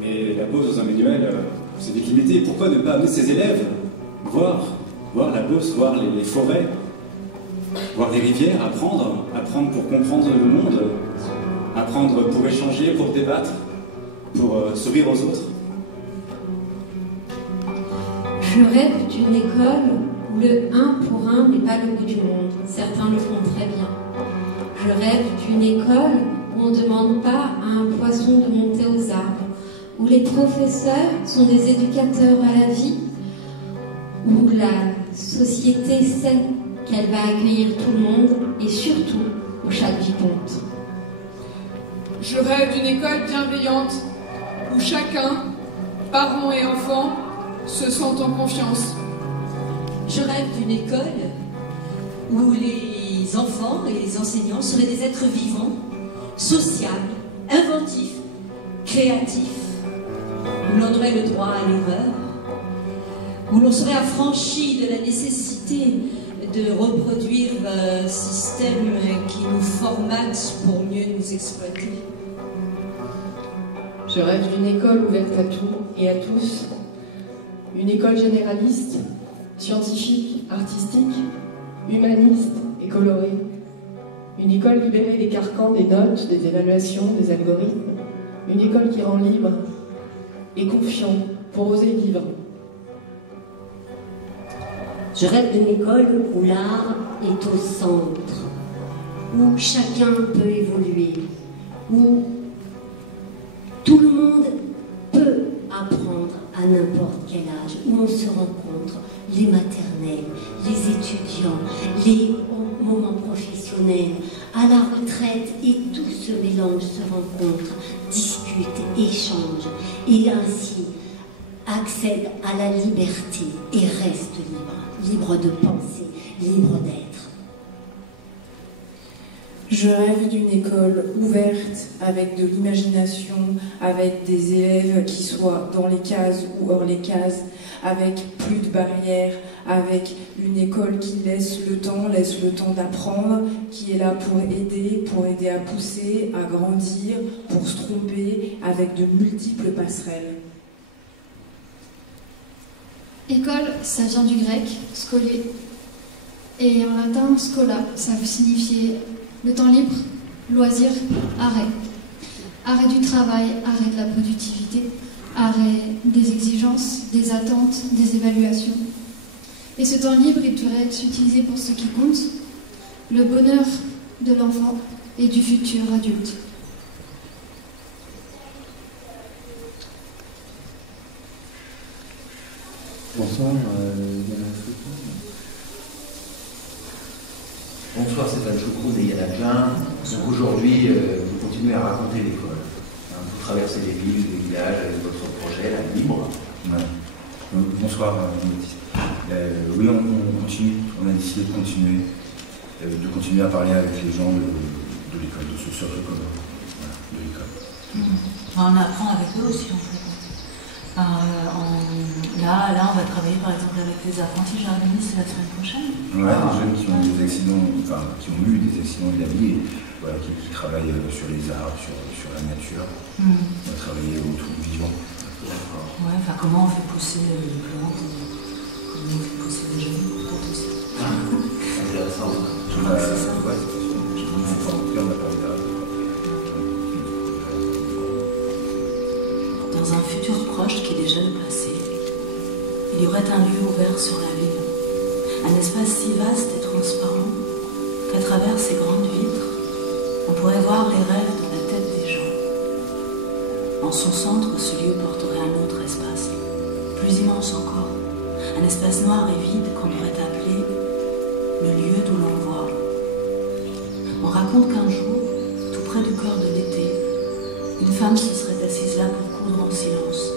Mais la bosse dans un manuel, c'est vite limité. Pourquoi ne pas amener ses élèves voir la Beauce, voir les forêts, voir les rivières, apprendre pour comprendre le monde, apprendre pour échanger, pour débattre, pour sourire aux autres. Je rêve d'une école où le 1 pour 1 n'est pas le bout du monde. Certains le font très bien. Je rêve d'une école où on ne demande pas à un poisson de monter aux arbres, où les professeurs sont des éducateurs à la vie, où la société sait qu'elle va accueillir tout le monde et surtout où chaque vie compte. Je rêve d'une école bienveillante où chacun, parents et enfants, se sentent en confiance. Je rêve d'une école où les enfants et les enseignants seraient des êtres vivants, sociables, inventifs, créatifs, où l'on aurait le droit à l'erreur, où l'on serait affranchi de la nécessité de reproduire un système qui nous formate pour mieux nous exploiter. Je rêve d'une école ouverte à tout et à tous, une école généraliste, scientifique, artistique, humaniste et colorée, une école libérée des carcans, des notes, des évaluations, des algorithmes, une école qui rend libre et confiant pour oser vivre. Je rêve d'une école où l'art est au centre, où chacun peut évoluer, où tout le monde peut apprendre à n'importe quel âge, où on se rencontre, les maternelles, les étudiants, les moments professionnels, à la retraite, et tout ce mélange se rencontre, discute, échange, et ainsi accède à la liberté et reste libre, libre de penser, libre d'être. Je rêve d'une école ouverte, avec de l'imagination, avec des élèves qui soient dans les cases ou hors les cases, avec plus de barrières, avec une école qui laisse le temps d'apprendre, qui est là pour aider à pousser, à grandir, pour se tromper, avec de multiples passerelles. École, ça vient du grec, scolé. Et en latin, scola, ça veut signifier le temps libre, loisir, arrêt. Arrêt du travail, arrêt de la productivité, arrêt des exigences, des attentes, des évaluations. Et ce temps libre, il devrait être utilisé pour ce qui compte, le bonheur de l'enfant et du futur adulte. Bonsoir, Bonsoir, c'est Al Choucrouz et Yann Klein. Donc aujourd'hui, vous continuez à raconter l'école. Vous traversez les villes, les villages avec votre projet, la Libre. Ouais. Bonsoir, oui, on continue, on a décidé de continuer à parler avec les gens de l'école, de ce socle commun, voilà, de l'école. On apprend avec eux aussi, en fait. Là, on va travailler par exemple avec les apprentis jardinistes la semaine prochaine. Ouais, des jeunes qui ont des accidents, qui ont eu des accidents de la vie, et voilà, qui travaillent sur les arbres, sur la nature. On va travailler autour du vivant. Ouais, comment on fait pousser les plantes, comment on fait pousser des jeunes, peut-être aussi. Intéressant. C'est ça. Ouais, c'est on a parlé d'arbres. Dans un futur proche qui est déjà le passé, il y aurait un lieu ouvert sur la ville, un espace si vaste et transparent qu'à travers ces grandes vitres, on pourrait voir les rêves dans la tête des gens. En son centre, ce lieu porterait un autre espace, plus immense encore, un espace noir et vide qu'on aurait appelé le lieu d'où l'on voit. On raconte qu'un jour, tout près du cœur de l'été, une femme se serait assise là pour coudre en silence.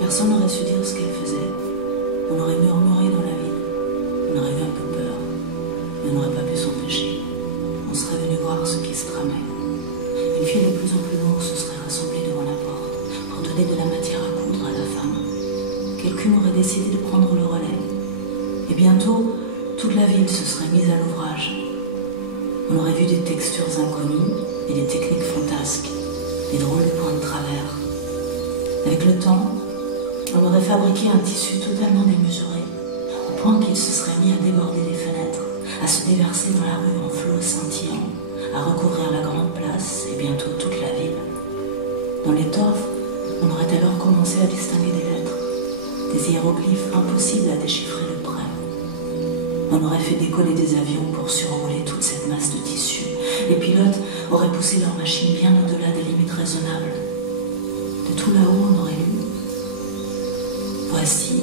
Personne n'aurait su dire ce qu'elle faisait. On aurait murmuré dans la ville. On aurait eu un peu peur. Mais on n'aurait pas pu s'empêcher. On serait venu voir ce qui se tramait. Une fille de plus en plus lourde se serait rassemblée devant la porte pour donner de la matière à coudre à la femme. Quelqu'un aurait décidé de prendre le relais. Et bientôt, toute la ville se serait mise à l'ouvrage. On aurait vu des textures inconnues et des techniques fantasques. Des drôles de points de travers. Avec le temps, On aurait fabriqué un tissu totalement démesuré, au point qu'il se serait mis à déborder des fenêtres, à se déverser dans la rue en flots scintillants, à recouvrir la grande place et bientôt toute la ville. Dans les torfs, on aurait alors commencé à distinguer des lettres, des hiéroglyphes impossibles à déchiffrer de près. On aurait fait décoller des avions pour survoler toute cette masse de tissu. Les pilotes auraient poussé leurs machines bien au-delà des limites raisonnables. De tout là-haut, on aurait lu « Voici